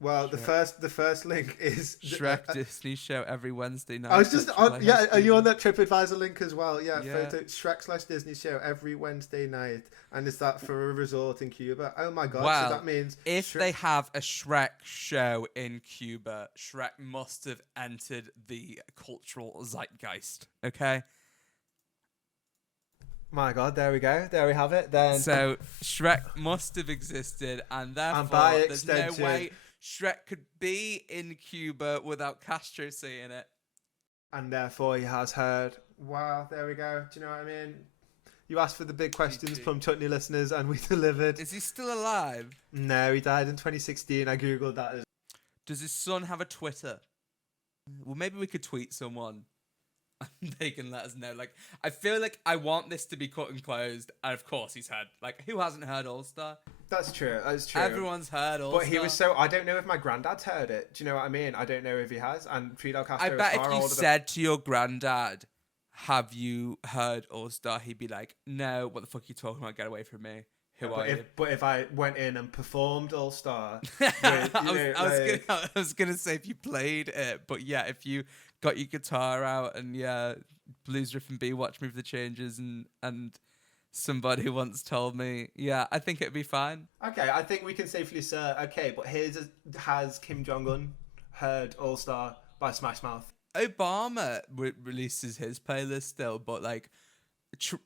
Well, Shrek. the first link is Shrek Disney show every Wednesday night. I was just on, yeah. Are you on that TripAdvisor link as well? Yeah. Photo Shrek/Disney show every Wednesday night, and is that for a resort in Cuba? Oh my god! Well, so that means if they have a Shrek show in Cuba, Shrek must have entered the cultural zeitgeist. Okay. My God, there we go. There we have it. Then so Shrek must have existed, and therefore there's no way Shrek could be in Cuba without Castro seeing it. And therefore he has heard. Wow, there we go. Do you know what I mean? You asked for the big questions, Plum Chutney listeners, and we delivered. Is he still alive? No, he died in 2016. I googled that. Does his son have a Twitter? Well, maybe we could tweet someone. They can let us know. Like, I feel like I want this to be cut and closed. And of course, he's heard. Like, who hasn't heard All Star? That's true. That's true. Everyone's heard All Star. But he was so. I don't know if my granddad's heard it. Do you know what I mean? I don't know if he has. And Fidel Castro. I bet if you said to your granddad, "Have you heard All Star?" He'd be like, "No. What the fuck are you talking about? Get away from me. Who are you?" But if I went in and performed All Star, I was gonna say if you played it, but yeah, if you got your guitar out and blues riff and B, watch me for the changes, and somebody once told me, I think it'd be fine. Okay, I think we can safely say, okay, but has Kim Jong-un heard All Star by Smash Mouth? Obama releases his playlist still, but like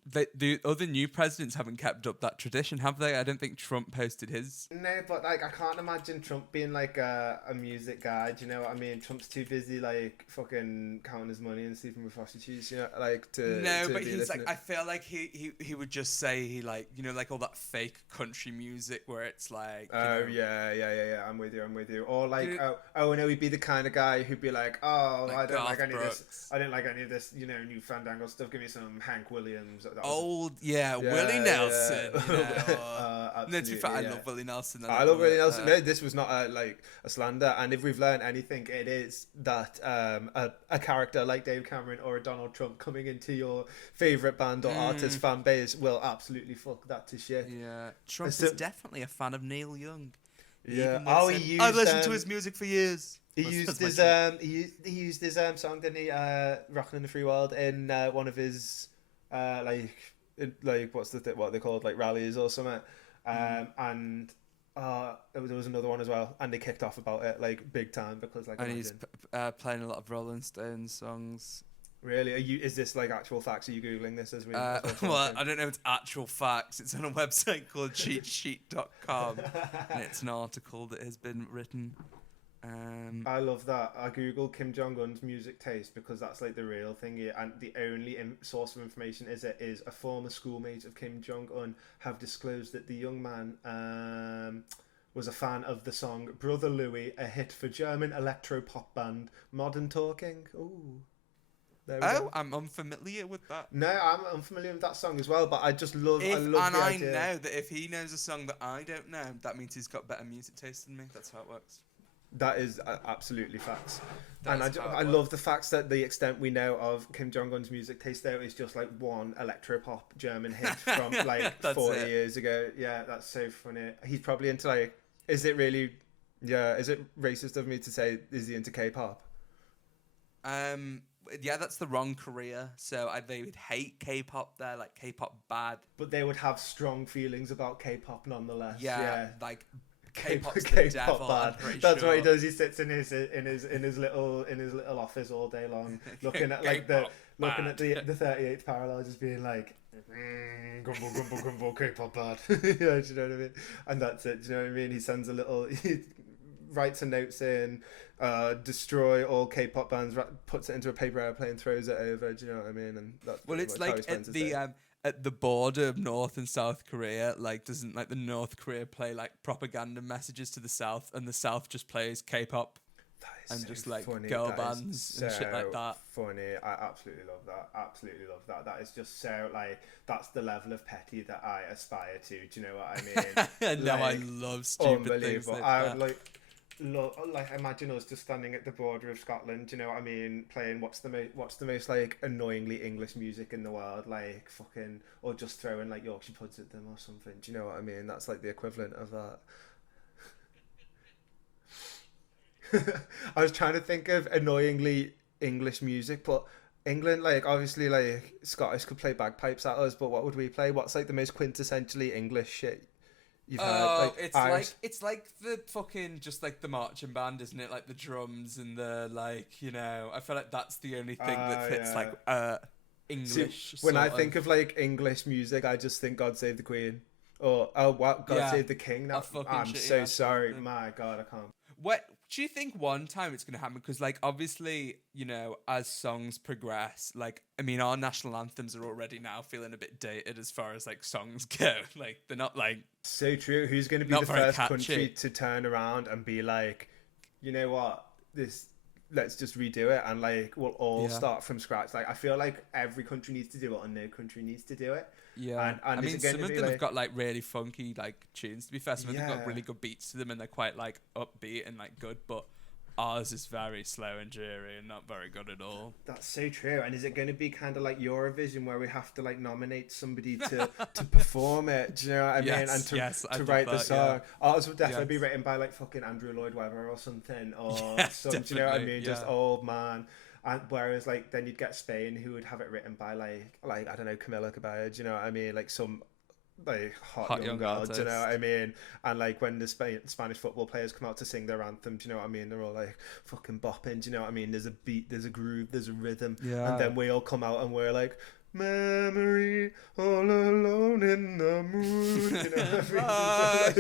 the other new presidents haven't kept up that tradition, have they? I don't think Trump posted his. No, but like I can't imagine Trump being like a music guy. Do you know what I mean? Trump's too busy like fucking counting his money and sleeping with prostitutes. You know, like to. No, but he's like. I feel like he would just say he like like all that fake country music where it's like. Oh yeah. I'm with you. Or like no, he'd be the kind of guy who'd be like, oh, I don't like any of this. I didn't like any of this. New fandangle stuff. Give me some Hank Williams. Williams. Willie Nelson. You know, no, to be fair, I yeah. love Willie Nelson. I love Willie Nelson. No, this was not a slander. And if we've learned anything, it is that a character like Dave Cameron or a Donald Trump coming into your favorite band or artist fan base will absolutely fuck that to shit. Yeah, Trump is definitely a fan of Neil Young. Yeah. I've listened to his music for years. He used his song, didn't he? "Rockin' in the Free World" in one of his what are they called, like rallies or something. And there was another one as well, and they kicked off about it like big time because like. And he's playing a lot of Rolling Stones songs. Really? Is this like actual facts? Are you googling this as we? Well, I don't know if it's actual facts. It's on a website called cheatsheet.com, and it's an article that has been written. I love that. I googled Kim Jong-un's music taste because that's like the real thing here, and the only source of information is a former schoolmate of Kim Jong-un have disclosed that the young man was a fan of the song "Brother Louie," a hit for German electro-pop band Modern Talking. Ooh. I'm unfamiliar with that. No, I'm unfamiliar with that song as well, but I just love. I idea. know that if he knows a song that I don't know, that means he's got better music taste than me. That's how it works. That is absolutely facts. And I love the facts that the extent we know of Kim Jong-un's music taste though is just like one electro-pop German hit from like 40 years ago. Yeah, that's so funny. He's probably into like, is it racist of me to say, is he into K-pop? Yeah, that's the wrong career. So they would hate K-pop there, like K-pop bad. But they would have strong feelings about K-pop nonetheless. Yeah. Like K-pop's the K-pop devil. bad. That's what he does. He sits in his little office all day long, looking at like the 38th parallel, just being like, grumble, grumble, grumble, K-pop bad. Yeah, do you know what I mean? And that's it. Do you know what I mean? He writes a note saying, destroy all K-pop bands, puts it into a paper airplane, throws it over. Do you know what I mean? And that's it's like at the border of North and South Korea, like doesn't like the North Korea play like propaganda messages to the South, and the South just plays K-pop and so just like funny. Girl bands and shit like that. Funny, I absolutely love that. That is just so like that's the level of petty that I aspire to. Do you know what I mean? No, I love stupid things like I would like imagine us just standing at the border of Scotland, you know what I mean, playing what's the most like annoyingly English music in the world, like fucking, or just throwing like Yorkshire puds at them or something. Do you know what I mean? That's like the equivalent of that. I was trying to think of annoyingly English music, but England, like obviously like Scottish could play bagpipes at us, but what would we play? What's like the most quintessentially English shit you've heard? It's like the fucking just like the marching band, isn't it? Like the drums and the like, you know. I feel like that's the only thing that fits like English. See, when I think of like English music, I just think "God Save the Queen" or "God Save the King." Now, I'm so sorry, my God, I can't. What do you think one time it's going to happen? Because like obviously, you know, as songs progress, like I mean, our national anthems are already now feeling a bit dated as far as like songs go. Like they're not like so true. Who's going to be the first country to turn around and be like, you know what, let's just redo it and like we'll all start from scratch. Like I feel like every country needs to do it and no country needs to do it. Yeah, and I mean some of them have got like really funky like tunes. To be fair, some of them have got really good beats to them and they're quite like upbeat and like good. But ours is very slow and dreary and not very good at all. That's so true. And is it going to be kind of like Eurovision where we have to like nominate somebody to perform it? Do you know what I mean? And to write the song. Yeah. Ours would definitely be written by like fucking Andrew Lloyd Webber or something, or some. Do you know what I mean? Just old man. And whereas like then you'd get Spain who would have it written by like I don't know, Camila Cabello. Do you know what I mean? Like some like hot young girl. Do you know what I mean? And like when the Spanish football players come out to sing their anthem, do you know what I mean? They're all like fucking bopping. Do you know what I mean? There's a beat, there's a groove, there's a rhythm. Yeah. And then we all come out and we're like, memory all alone in the moon. You know what I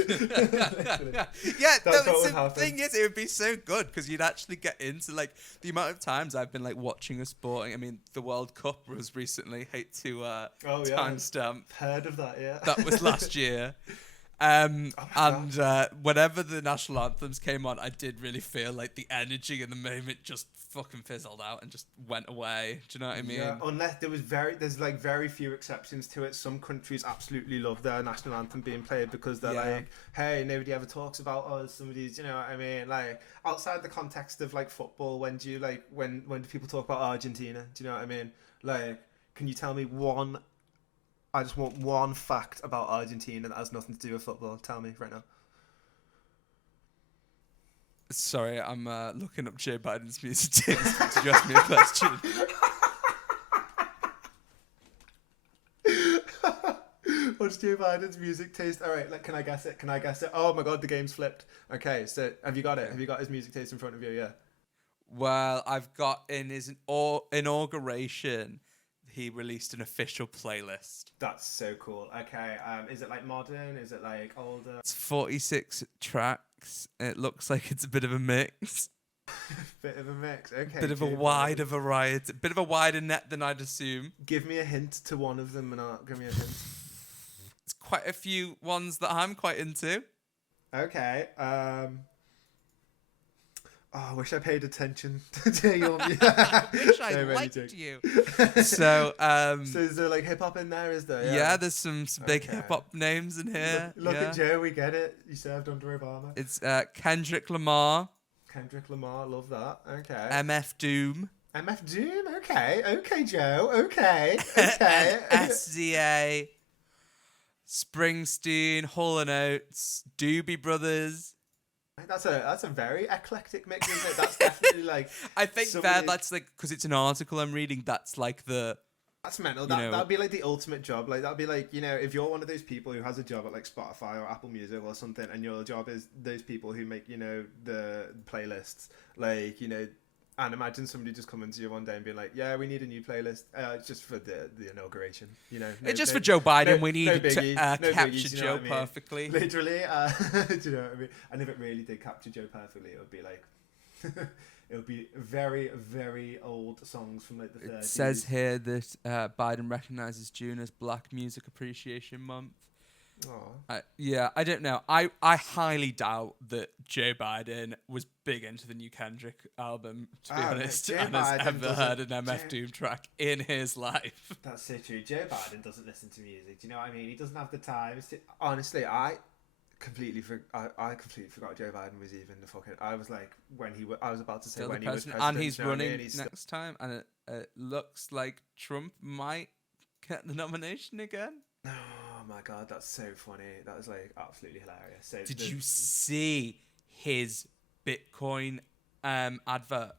mean? Yeah, the thing is, it would be so good because you'd actually get into like the amount of times I've been like watching a sporting. I mean, the World Cup was recently. Hate to timestamp. Heard of that? Yeah, that was last year. And whenever the national anthems came on, I did really feel like the energy in the moment just fucking fizzled out and just went away. Do you know what I mean? Yeah, unless there's like very few exceptions to it. Some countries absolutely love their national anthem being played because they're like, hey, nobody ever talks about us. Somebody's, you know what I mean? Like outside the context of like football, when do you like when do people talk about Argentina? Do you know what I mean? Like, can you tell me one? I just want one fact about Argentina that has nothing to do with football. Tell me right now. Sorry, I'm looking up Joe Biden's music taste. Did you ask me a question? What's Joe Biden's music taste? All right, like, can I guess it? Oh my god, the game's flipped. Okay, so have you got it? Have you got his music taste in front of you? Yeah. Well, I've got in his inauguration, he released an official playlist. That's so cool. Okay, is it like modern? Is it like older? It's 46 tracks. It looks like it's a bit of a mix. Bit of a mix. Okay. Bit of a wider variety. Bit of a wider net than I'd assume. Give me a hint to one of them, and give me a hint. It's quite a few ones that I'm quite into. Okay. Oh, I wish I paid attention to your music. I wish I liked you. So is there like hip hop in there? Is there? Yeah, there's some big hip hop names in here. Look at Joe, we get it. You served under Obama. It's Kendrick Lamar. Kendrick Lamar, love that. Okay. MF Doom. MF Doom. Okay, Joe. Okay. SZA. Springsteen, Hall & Oates, Doobie Brothers. That's a very eclectic mix, isn't it? That's definitely like. I think that's like because it's an article I'm reading. That's like the. That's mental. That'd be like the ultimate job. Like that'd be like, you know, if you're one of those people who has a job at like Spotify or Apple Music or something, and your job is those people who make, you know, the playlists. Like, you know, and imagine somebody just coming to you one day and being like, "Yeah, we need a new playlist. It's just for the inauguration, you know." It's just for Joe Biden. We need to capture Joe perfectly. Literally, do you know what I mean? And if it really did capture Joe perfectly, it would be like, it would be very, very old songs from like the 30s. It says here that Biden recognizes June as Black Music Appreciation Month. I don't know. I highly doubt that Joe Biden was big into the new Kendrick album, to be honest, and has ever heard an MF Doom track in his life. That's so true. Joe Biden doesn't listen to music. Do you know what I mean? He doesn't have the time. Honestly, I completely forgot Joe Biden was even the fucking. I was like, I was about to say when he was president, and he's running next time, and it looks like Trump might get the nomination again. Oh my god, that's so funny. That was like absolutely hilarious. So did you see his Bitcoin advert?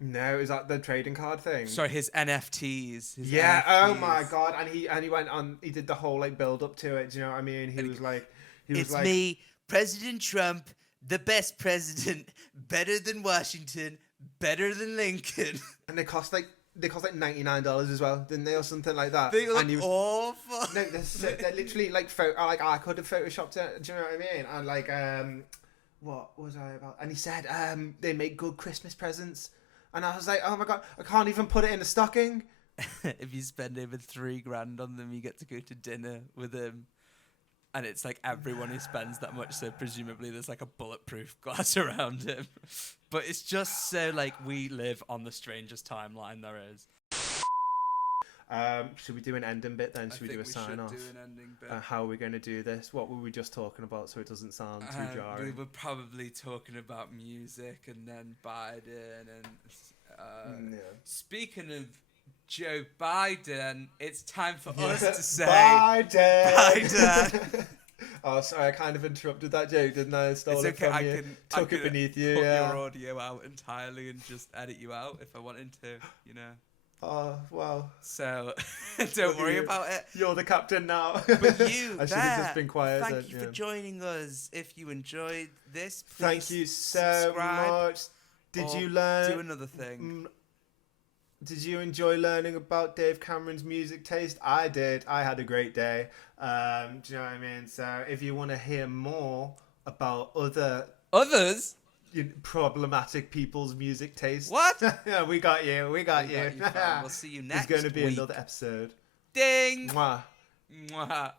No, is that the trading card thing? Sorry, his NFTs. Yeah. NFTs. Oh my god, and he went on. He did the whole like build up to it. Do you know what I mean? He was like, me, President Trump, the best president, better than Washington, better than Lincoln. And they cost like $99 as well, didn't they, or something like that? They look awful. No, they're literally like I could have photoshopped it. Do you know what I mean? And like what was I about? And he said they make good Christmas presents, and I was like, oh my god, I can't even put it in a stocking. If you spend over $3,000 on them, you get to go to dinner with him. And it's like everyone who spends that much, so presumably there's like a bulletproof glass around him. But it's just so like we live on the strangest timeline there is. Should we do an ending bit then? Should we do a sign off? Do an ending bit. How are we going to do this? What were we just talking about so it doesn't sound too jarring? We were probably talking about music and then Biden and speaking of Joe Biden, it's time for us to say Biden. Oh, sorry, I kind of interrupted that joke, didn't I? Stole it from you. Took it beneath you. Put your audio out entirely and just edit you out if I wanted to, you know. Oh, well. So, don't worry about it. You're the captain now. But you, I should have just been quiet. Thank you for joining us. If you enjoyed this, please thank you so much. Did you learn? Do another thing. Did you enjoy learning about Dave Cameron's music taste? I did. I had a great day. Do you know what I mean? So if you want to hear more about others problematic people's music taste, what? Yeah, we got you. We'll see you next week. There's going to be another episode. Ding. Mwah. Mwah.